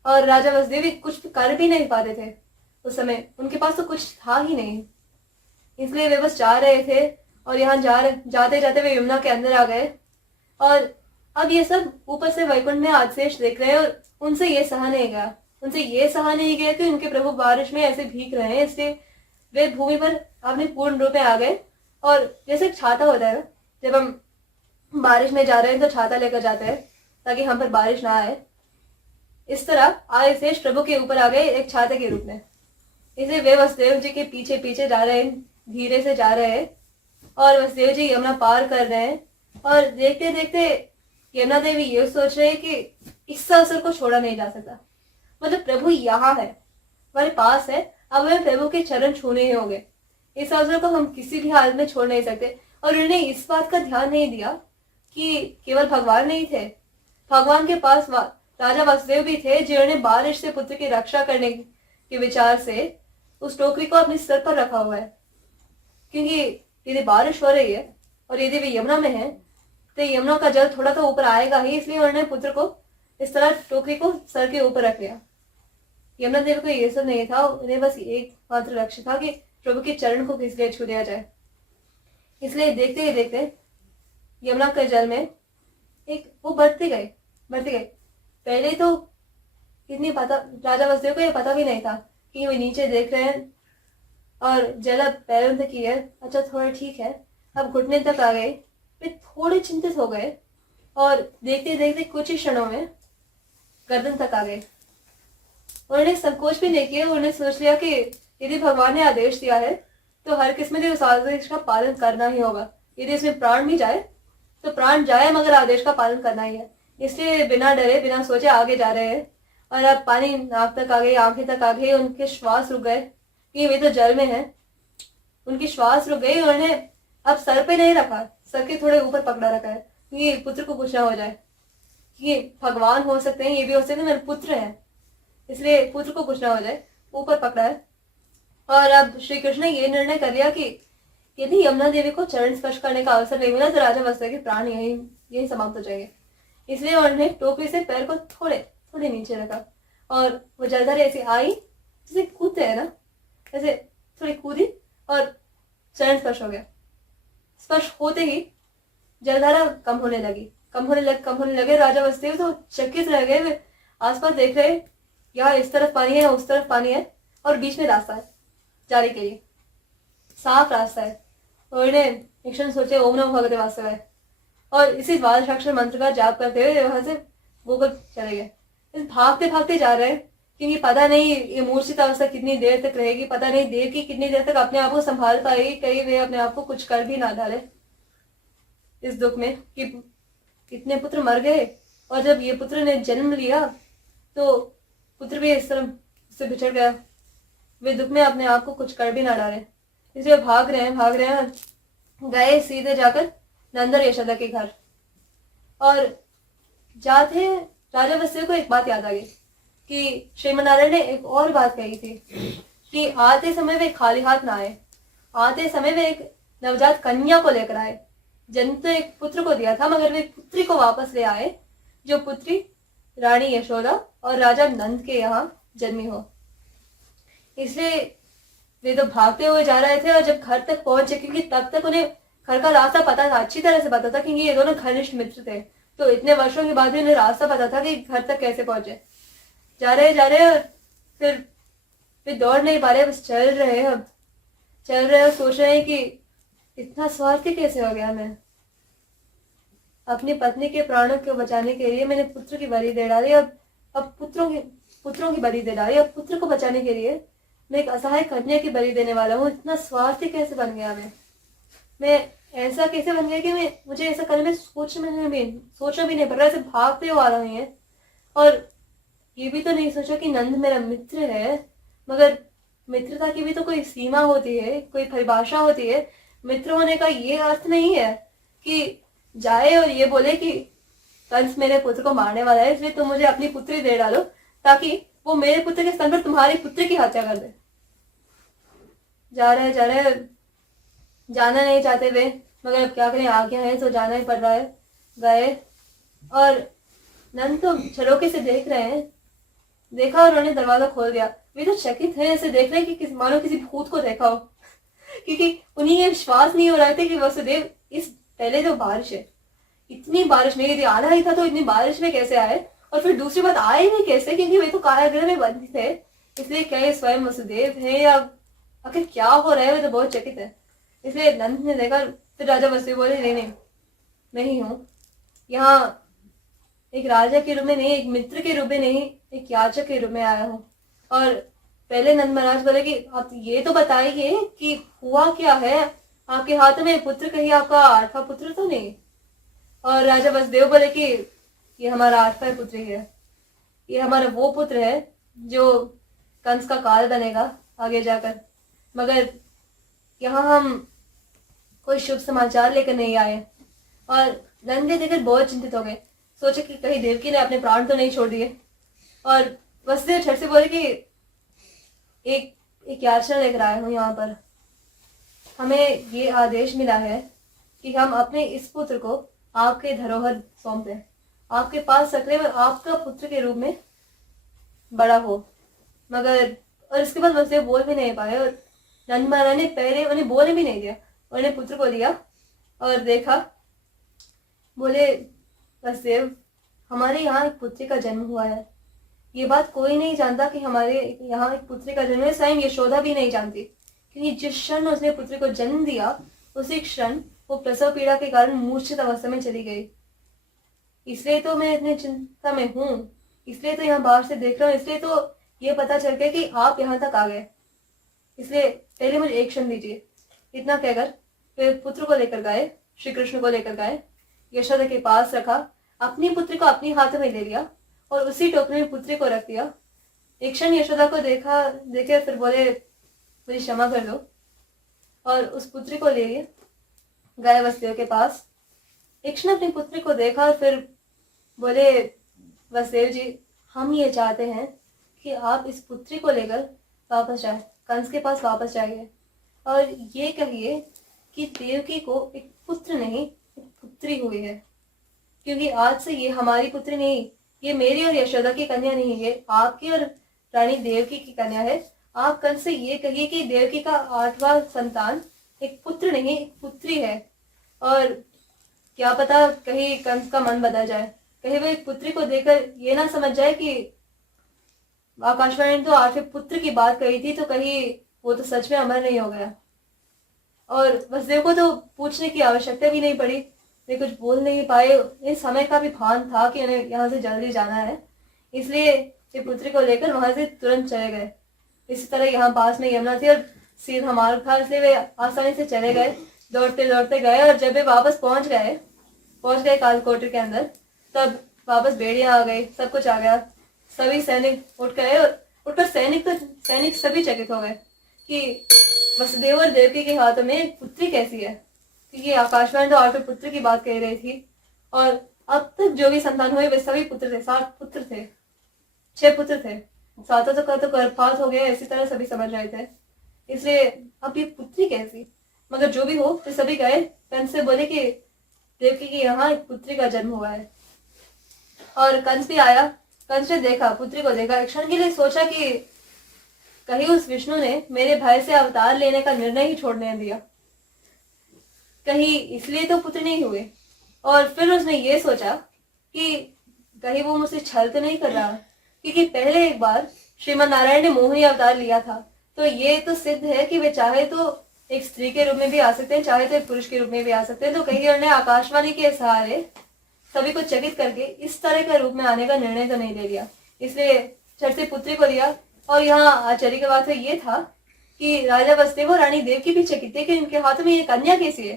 और राजा वसुदेव भी कुछ कर भी नहीं पाते थे उस समय, उनके पास तो कुछ था ही नहीं। इसलिए वे बस जा रहे थे, और यहाँ जाते जाते वे यमुना के अंदर आ गए। और अब ये सब ऊपर से वैकुंठ में आदिशेष देख रहे हैं, और उनसे ये सहा नहीं गया कि उनके प्रभु बारिश में ऐसे भीग रहे हैं। इसलिए वे भूमि पर अपने पूर्ण रूप में आ गए। और जैसे छाता होता है, जब हम बारिश में जा रहे हैं तो छाता लेकर जाते हैं ताकि हम पर बारिश ना आए, इस तरह आदिशेष प्रभु के ऊपर आ गए एक छाते के रूप में। इसलिए वे वसुदेव जी के पीछे पीछे जा रहे हैं, धीरे से जा रहे हैं। और वसुदेव जी यमुना पार कर रहे हैं। और देखते देखते यमुना देवी ये सोच रहे हैं कि इस अवसर को छोड़ा नहीं जा सकता, मतलब प्रभु यहाँ है, हमारे पास है, अब हमें प्रभु के चरण छूने ही होंगे। इस अवसर को हम किसी भी हालत में छोड़ नहीं सकते। और उन्होंने इस बात का ध्यान नहीं दिया कि केवल भगवान नहीं थे, भगवान के पास राजा वसुदेव भी थे, जिन्होंने बारिश से पुत्र की रक्षा करने के विचार से उस टोकरी को अपने सिर पर रखा हुआ है। क्योंकि यदि बारिश हो रही है और यदि वे यमुना में है तो यमुना का जल थोड़ा तो ऊपर आएगा ही, इसलिए उन्होंने पुत्र को इस तरह टोकरी को सर के ऊपर रख लिया। यमुना देवी को ये सब नहीं था, उन्हें बस एक मात्र लक्ष्य था कि प्रभु के चरण को किस लिए छू दिया जाए। इसलिए देखते ही देखते यमुना के जल में एक वो बढ़ती गई। पहले तो इतनी पता, राजा वसुदेव को ये पता भी नहीं था कि वे नीचे देख रहे हैं और जल अब पैरों तक ही है। अच्छा थोड़ा ठीक है, अब घुटने तक आ गए। वे थोड़े चिंतित हो गए और देखते देखते कुछ ही क्षणों में गर्दन तक आ गए। उन्होंने संकोच भी नहीं किया। उन्होंने सोच लिया कि यदि भगवान ने आदेश दिया है तो हर किस्म के उस आदेश का पालन करना ही होगा। यदि इसमें प्राण भी जाए तो प्राण जाए, मगर आदेश का पालन करना ही है। इसलिए बिना डरे बिना सोचे आगे जा रहे हैं। और अब पानी नाक तक आ गई, आंखें तक आ गई, उनके श्वास रुक गए कि वे तो जल में हैं। उनकी श्वास रुक गई। उन्होंने अब सर पे नहीं रखा, सर के थोड़े ऊपर पकड़ा रखा है कि पुत्र को कुछ ना हो जाए, कि भगवान हो सकते हैं, ये भी हो सकते हैं, मेरे पुत्र है, इसलिए पुत्र को कुछ ना हो जाए, ऊपर पकड़ा है। और अब श्री कृष्ण ने ये निर्णय कर लिया कि यदि यमुना देवी को चरण स्पर्श करने का अवसर नहीं मिला तो राजा वसुदेव के प्राण यही समाप्त हो जाएंगे। इसलिए उन्होंने टोकरी से पैर को थोड़े थोड़े नीचे रखा और वो जलधारा ऐसी आई जैसे कूदते है ना, ऐसे थोड़ी कूदी और चरण स्पर्श हो गया। स्पर्श होते ही जलधारा कम होने लगे। राजा वसुदेव तो चकित रह गए। वे आसपास देख रहे, यहाँ इस तरफ पानी है, उस तरफ पानी है और बीच में रास्ता है जाने के लिए, साफ रास्ता है। उन्होंने एक क्षण सोचे ओम नमो भगवते वासुदेवाय और इसी द्वादशाक्षर मंत्र का जाप करते हुए वहां से गोकुल चले गए। भागते भागते जा रहे हैं क्योंकि पता नहीं ये मूर्छित अवस्था कितनी देर तक रहेगी, पता नहीं देव की कितनी देर तक अपने आप को संभाल पाएगी, कहीं वे अपने आप को कुछ कर भी ना डाले इस दुख में कि कितने पुत्र मर गए। और जब ये पुत्र ने जन्म लिया तो पुत्र भी इस तरह से बिछड़ गया। वे दुख में अपने आप को कुछ कर भी ना डाले, इसलिए भाग रहे हैं। गए सीधे जाकर नंद और यशोदा के घर और जाते राजा वसुदेव को एक बात याद आ गई कि श्रीमनारायण ने एक और बात कही थी कि आते समय वे खाली हाथ ना आए, आते समय वे एक नवजात कन्या को लेकर आए। जन्म तो एक पुत्र को दिया था, मगर वे पुत्री को वापस ले आए, जो पुत्री रानी यशोदा और राजा नंद के यहाँ जन्मी हो। इसलिए वे तो भागते हुए जा रहे थे और जब घर तक पहुंचे, क्योंकि तब तक उन्हें घर का रास्ता पता था, अच्छी तरह से पता था, क्योंकि ये दोनों घनिष्ठ मित्र थे, तो इतने वर्षों के बाद भी उन्हें रास्ता पता था कि घर तक कैसे पहुंचे। जा रहे और फिर दौड़ नहीं पा रहे, बस चल रहे और सोच रहे हैं कि इतना स्वार्थी कैसे हो गया मैं। अपनी पत्नी के प्राणों को बचाने के लिए मैंने पुत्र की बलि दे डाली, अब पुत्रों की बलि दे डाली। अब पुत्र को बचाने के लिए मैं एक असहाय कन्या की बलि देने वाला हूँ। इतना स्वार्थी कैसे बन गया मैं ऐसा कैसे बन गया कि मुझे ऐसा करने में सोचना भी नहीं पड़ रहा। ऐसे भागते हुए आ रहे हैं और ये भी तो नहीं सोचा कि नंद मेरा मित्र है, मगर मित्रता की भी तो कोई सीमा होती है, कोई परिभाषा होती है। मित्र होने का ये अर्थ नहीं है कि जाए और ये बोले कि कंस मेरे पुत्र को मारने वाला है, इसलिए तुम मुझे अपनी पुत्री दे डालो ताकि वो मेरे पुत्र के स्थान पर तुम्हारी पुत्री की हत्या कर दे। जा रहे जाना नहीं चाहते वे, मगर अब क्या करें, आज्ञा है तो जाना ही पड़ रहा है। गए और नंद तो झरोके से देख रहे हैं, देखा और उन्होंने दरवाजा खोल दिया। वे तो चकित है, ऐसे देख रहे हैं कि मानो किसी भूत को देखा हो, क्योंकि उन्हें ये विश्वास नहीं हो रहा था कि वसुदेव इस पहले जो बारिश है, इतनी बारिश में, यदि आना ही था तो इतनी बारिश में कैसे आए, और फिर दूसरी बात आए भी कैसे, क्योंकि वे तो कारागृह में बंदी थे। इसलिए क्या ये स्वयं वसुदेव है या आखिर क्या हो रहा है, वे तो बहुत चकित है। इसलिए नंद ने देखा, फिर राजा वसुदेव बोले नहीं मैं ही हूँ यहाँ, एक राजा के रूप में नहीं, एक मित्र के रूप में नहीं, एक याचक के रूप में आया हूँ। और पहले नंद महाराज बोले कि आप ये तो बताइए कि हुआ क्या है, आपके हाथ में पुत्र कहीं आपका 8वां पुत्र तो नहीं। और राजा वसुदेव बोले कि ये हमारा 8वां पुत्र ही है, ये हमारा वो पुत्र है जो कंस का काल बनेगा आगे जाकर। मगर यहाँ हम कोई शुभ समाचार लेकर नहीं आए। और नंद ने देखकर बहुत चिंतित हो गए, सोचे कि कहीं देवकी ने अपने प्राण तो नहीं छोड़ दिए। और वसुदेव झट से बोले कि एक याचना लेकर आया हूँ यहाँ पर, हमें ये आदेश मिला है कि हम अपने इस पुत्र को आपके धरोहर सौंपें, आपके पास रख ले, आपका पुत्र के रूप में बड़ा हो। मगर और इसके बाद वसुदेव बोल भी नहीं पाए और नंद महाराज ने पहले उन्हें बोलने भी नहीं दिया, उन्होंने पुत्र को लिया और देखा, बोले वसुदेव हमारे यहाँ एक पुत्री का जन्म हुआ है। ये बात कोई नहीं जानता कि हमारे यहाँ एक पुत्री का जन्म है, स्वयं यशोदा भी नहीं जानती, क्योंकि जिस क्षण उसने पुत्री को जन्म दिया उसी क्षण वो प्रसव पीड़ा के कारण मूर्छित अवस्था में चली गई। इसलिए तो मैं इतनी चिंता में हूँ, इसलिए तो यहाँ बाहर से देख रहा हूँ, इसलिए तो ये पता चल गया कि आप यहाँ तक आ गए, इसलिए पहले मुझे एक क्षण दीजिए। इतना कहकर वे पुत्र को लेकर गए, श्री कृष्ण को लेकर गए, यशोदा के पास रखा, अपनी पुत्री को अपनी हाथों में ले लिया और उसी टोकरी में पुत्री को रख दिया। एक क्षण यशोदा को देखे फिर बोले मुझे क्षमा कर दो, और उस पुत्री को ले गए वसुदेव के पास। एक क्षण अपनी पुत्री को देखा और फिर बोले वसुदेव जी हम ये चाहते हैं कि आप इस पुत्री को लेकर वापस जाए, कंस के पास वापस जाइए और ये कहिए कि देवकी को एक पुत्र नहीं एक पुत्री हुई है, क्योंकि आज से ये हमारी पुत्री नहीं, ये मेरी और यशोदा की कन्या नहीं है, आपकी और रानी देवकी की कन्या है। आप कंस से ये कहिए कि देवकी का 8वां संतान एक पुत्र नहीं एक पुत्री है, और क्या पता कहीं कंस का मन बदल जाए, कहीं वो एक पुत्री को देखकर ये ना समझ जाए कि आकाशवाणी ने तो 8वें पुत्र की बात कही थी, तो कहीं वो तो सच में अमर नहीं हो गया। और वसुदेव को तो पूछने की आवश्यकता भी नहीं पड़ी, वे कुछ बोल नहीं पाए, इस समय का भी भान था कि उन्हें यहाँ से जल्दी जाना है, इसलिए वे पुत्री को लेकर वहां से तुरंत चले गए। इसी तरह यहाँ पास में यमुना थी और सीधा मार्ग था, इसलिए वे आसानी से चले गए, दौड़ते दौड़ते गए, और जब वे वापस पहुंच गए कालकोटरी के अंदर, तब वापस बेड़ियां आ गई, सब कुछ आ गया, सभी सैनिक उठ गए, और उठकर सैनिक सभी चकित हो गए कि वसुदेव और देवकी के हाथों में पुत्री कैसी है, क्योंकि आकाशवाणी तो 8वें पुत्र की बात कह रही थी, और अब तक जो भी संतान हुए वे सभी पुत्र थे, 7 पुत्र थे, 6 पुत्र थे, 7 तो गर्भपात हो गया, इसी तरह सभी समझ रहे थे, इसलिए अब ये पुत्री कैसी, मगर जो भी हो तो सभी गए कंस से बोले कि देवकी की यहाँ एक पुत्री का जन्म हुआ है। और कंस भी आया, कंस ने देखा, पुत्री को देखा, एक क्षण के लिए सोचा कि कहीं उस विष्णु ने मेरे भाई से अवतार लेने का निर्णय ही छोड़ने दिया, कहीं इसलिए तो पुत्र नहीं हुए। और फिर उसने ये सोचा कि कहीं वो मुझसे छल तो नहीं कर रहा, क्योंकि पहले एक बार श्रीमन नारायण ने मोहिनी अवतार लिया था, तो ये तो सिद्ध है कि वे चाहे तो एक स्त्री के रूप में भी आ सकते हैं, चाहे तो एक पुरुष के रूप में भी आ सकते हैं, तो कहीं उन्होंने आकाशवाणी के सहारे सभी को चकित करके इस तरह का रूप में आने का निर्णय तो नहीं ले लिया, इसलिए झट से पुत्री को लिया। और यहाँ आश्चर्य की बात ये था कि राजा वसुदेव और रानी देवकी भी चकित थे कि इनके हाथों में ये कन्या कैसी है,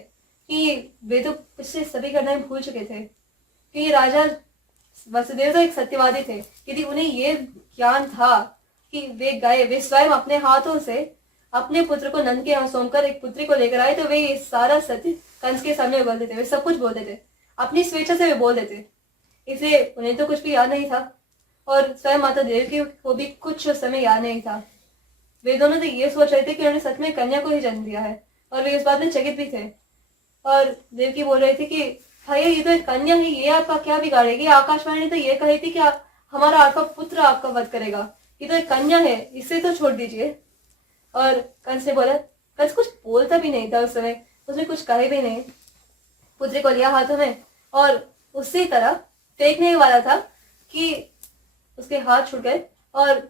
कि वे तो पिछले सभी घटनाएं भूल चुके थे, कि राजा वसुदेव तो एक सत्यवादी थे, यदि उन्हें ये ज्ञान था कि वे स्वयं अपने हाथों से अपने पुत्र को नंद के यहाँ सौंपकर एक पुत्री को लेकर आए, तो वे ये सारा सत्य कंस के सामने बोल देते, वे सब कुछ बोल देते, अपनी स्वेच्छा से वे बोल देते, इसलिए उन्हें तो कुछ भी याद नहीं था, और स्वयं माता देवकी को भी कुछ उस समय याद नहीं था। वे दोनों तो ये सोच रहे थे कि उन्होंने सच में कन्या को ही जन्म दिया है, और वे इस बात में चकित भी थे। और देवकी बोल रही थी कि भैया ये तो एक कन्या है, ये आपका क्या बिगाड़ेगी, आकाशवाणी ने तो ये कही थी कि हमारा 8वां पुत्र आपका वध करेगा, ये तो एक कन्या है, इसे तो छोड़ दीजिए। और कंस ने बोला, कंस कुछ बोलता भी नहीं था उस समय, उसने कुछ कहे भी नहीं, पुत्री को लिया हाथों में और उसी तरह फेंकने वाला था कि उसके हाथ छूट गए, और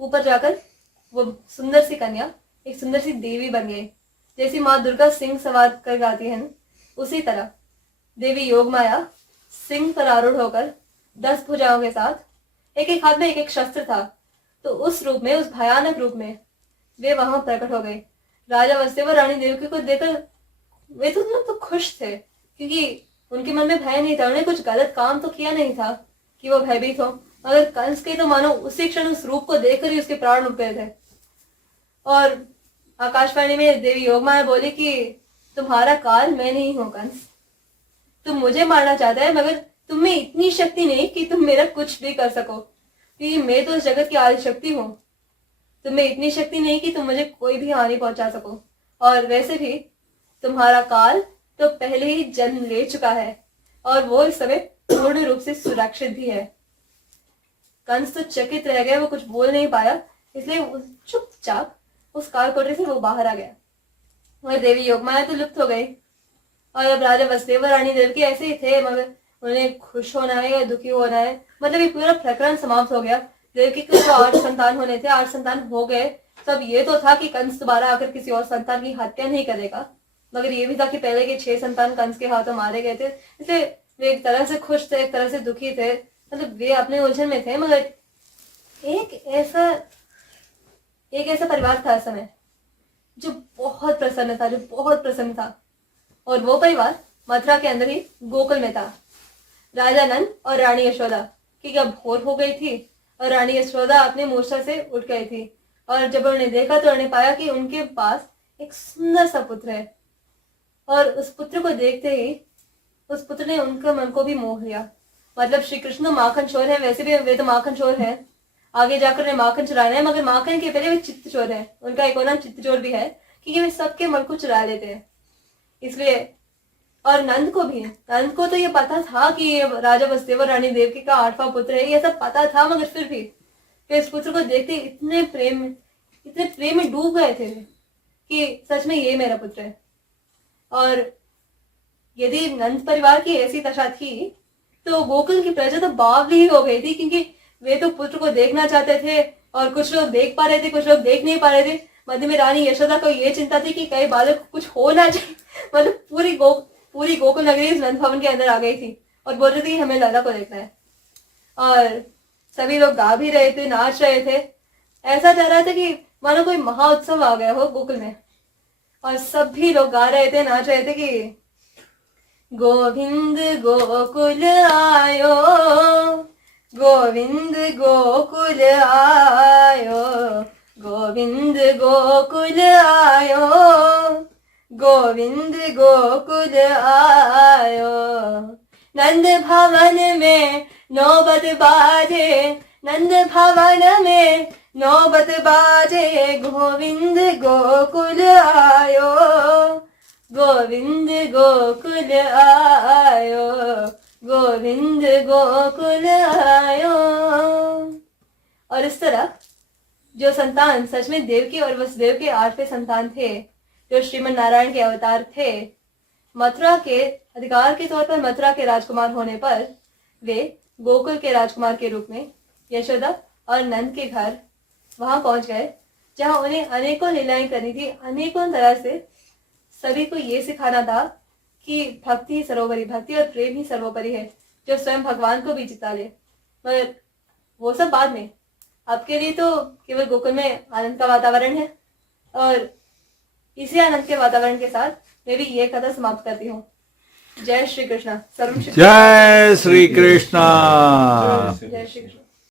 ऊपर जाकर वो सुंदर सी कन्या एक सुंदर सी देवी बन गई, जैसी माँ दुर्गा सिंह सवार कर गाती है, उसी तरह देवी योग माया सिंह पर आरूढ़ होकर 10 भुजाओं के साथ एक एक हाथ में एक एक शस्त्र था, तो उस रूप में, उस भयानक रूप में वे वहां प्रकट हो गए। राजा वसुदेव और रानी देवकी को देखकर वे तो खुश थे, क्योंकि उनके मन में भय नहीं था, उन्हें कुछ गलत काम तो किया नहीं था कि वो भयभीत हो, मगर कंस के तो मानो उसी क्षण उस रूप को देखकर ही उसके प्राण उठ गए थे। और आकाशवाणी में देवी योगमाया बोली कि तुम्हारा काल मैं नहीं हूं कंस, तुम मुझे मारना चाहता है, मगर तुम में इतनी शक्ति नहीं कि तुम मेरा कुछ भी कर सको, क्योंकि मैं तो इस जगत की आदि शक्ति हूँ, तुम में इतनी शक्ति नहीं कि तुम मुझे कोई भी हानि पहुंचा सको, और वैसे भी तुम्हारा काल तो पहले ही जन्म ले चुका है, और वो इस समय पूर्ण रूप से सुरक्षित भी है। कंस तो चकित रह गया, वो कुछ बोल नहीं पाया, इसलिए चुपचाप उस काल कोठरी से वो बाहर आ गया और देवी योगमाया तो लुप्त हो गई। और अब राजा वसुदेव और रानी देवकी ऐसे ही थे, मगर उन्हें खुश होना है या दुखी होना है, मतलब ये पूरा प्रकरण समाप्त हो गया। देवकी को जो 8 संतान होने थे, 8 संतान हो गए। सब ये तो था कि कंस दोबारा आकर किसी और संतान की हत्या नहीं करेगा, मगर ये भी था कि पहले के 6 संतान कंस के हाथों मारे गए थे। इसलिए वे एक तरह से खुश थे, एक तरह से दुखी थे, मतलब वे अपने उलझन में थे। मगर एक ऐसा परिवार था इस समय जो बहुत प्रसन्न था, जो बहुत प्रसन्न था। और वो परिवार मथुरा के अंदर ही गोकुल में था। राजा नंद और रानी यशोदा की क्या भोर हो गई थी और रानी यशोदा अपने मूर्छा से उठ गई थी। और जब उन्होंने देखा तो उन्होंने पाया कि उनके पास एक सुंदर सा पुत्र है। और उस पुत्र को देखते ही उस पुत्र ने उनका मन को भी मोह लिया। मतलब श्री कृष्ण माखन चोर है, वैसे भी वे तो माखन चोर है, आगे जाकर उन्हें माखन चुराना है, मगर माखन के पहले वे चित्त चोर है। उनका एक और नाम चित्त चोर भी है, क्योंकि वे सबके मन को चुरा लेते हैं। इसलिए और नंद को तो ये पता था कि ये राजा वसुदेव और रानी देवकी का 8वां पुत्र है, ये सब पता था। मगर फिर भी वे इस पुत्र को देखते इतने प्रेम में डूब गए थे कि सच में ये मेरा पुत्र है। और यदि नंद परिवार की ऐसी दशा थी तो गोकुल की प्रजा तो बावली हो गई थी, क्योंकि वे तो पुत्र को देखना चाहते थे और कुछ लोग देख पा रहे थे, कुछ लोग देख नहीं पा रहे थे। मध्य में रानी यशोदा को ये चिंता थी कि कई बालक को कुछ हो ना जाए। मतलब पूरी गोकुल नगरी इस नंद भवन के अंदर आ गई थी और बोल रही थी हमें लला को देखना है। और सभी लोग गा भी रहे थे, नाच रहे थे। ऐसा चल रहा था कि मानो कोई महाउत्सव आ गया हो गोकुल में। और सभी लोग गा रहे थे, नाच रहे थे कि गोविंद गोकुल आयो, गोविंद गोकुल आयो, गोविंद गोकुल आयो, गोविंद गोकुल आयो। नंद भवन में नौबत बाजे, नंद भवन में नौबत बाजे, गोविंद गोकुल आयो, गोविंद गोकुल आयो, गोविंद गोकुल आयो। और इस तरह जो संतान सच में देवकी और वसुदेव के 8वें संतान थे, जो श्रीमन नारायण के अवतार थे, मथुरा के अधिकार के तौर पर मथुरा के राजकुमार होने पर वे गोकुल के राजकुमार के रूप में यशोदा और नंद के घर वहां पहुंच गए, जहां उन्हें अनेकों लीलाएं करनी थी। अनेकों तरह से सभी को ये सिखाना था कि भक्ति ही सर्वोपरि, भक्ति और प्रेम ही सर्वोपरि है, जो स्वयं भगवान को भी जिता ले। मगर वो सब बाद में, आपके लिए तो केवल गोकुल में आनंद का वातावरण है। और इसी आनंद के वातावरण के साथ मैं भी ये कथा समाप्त करती हूँ। जय श्री कृष्ण। सर्व जय श्री कृष्ण। जय श्री कृष्ण।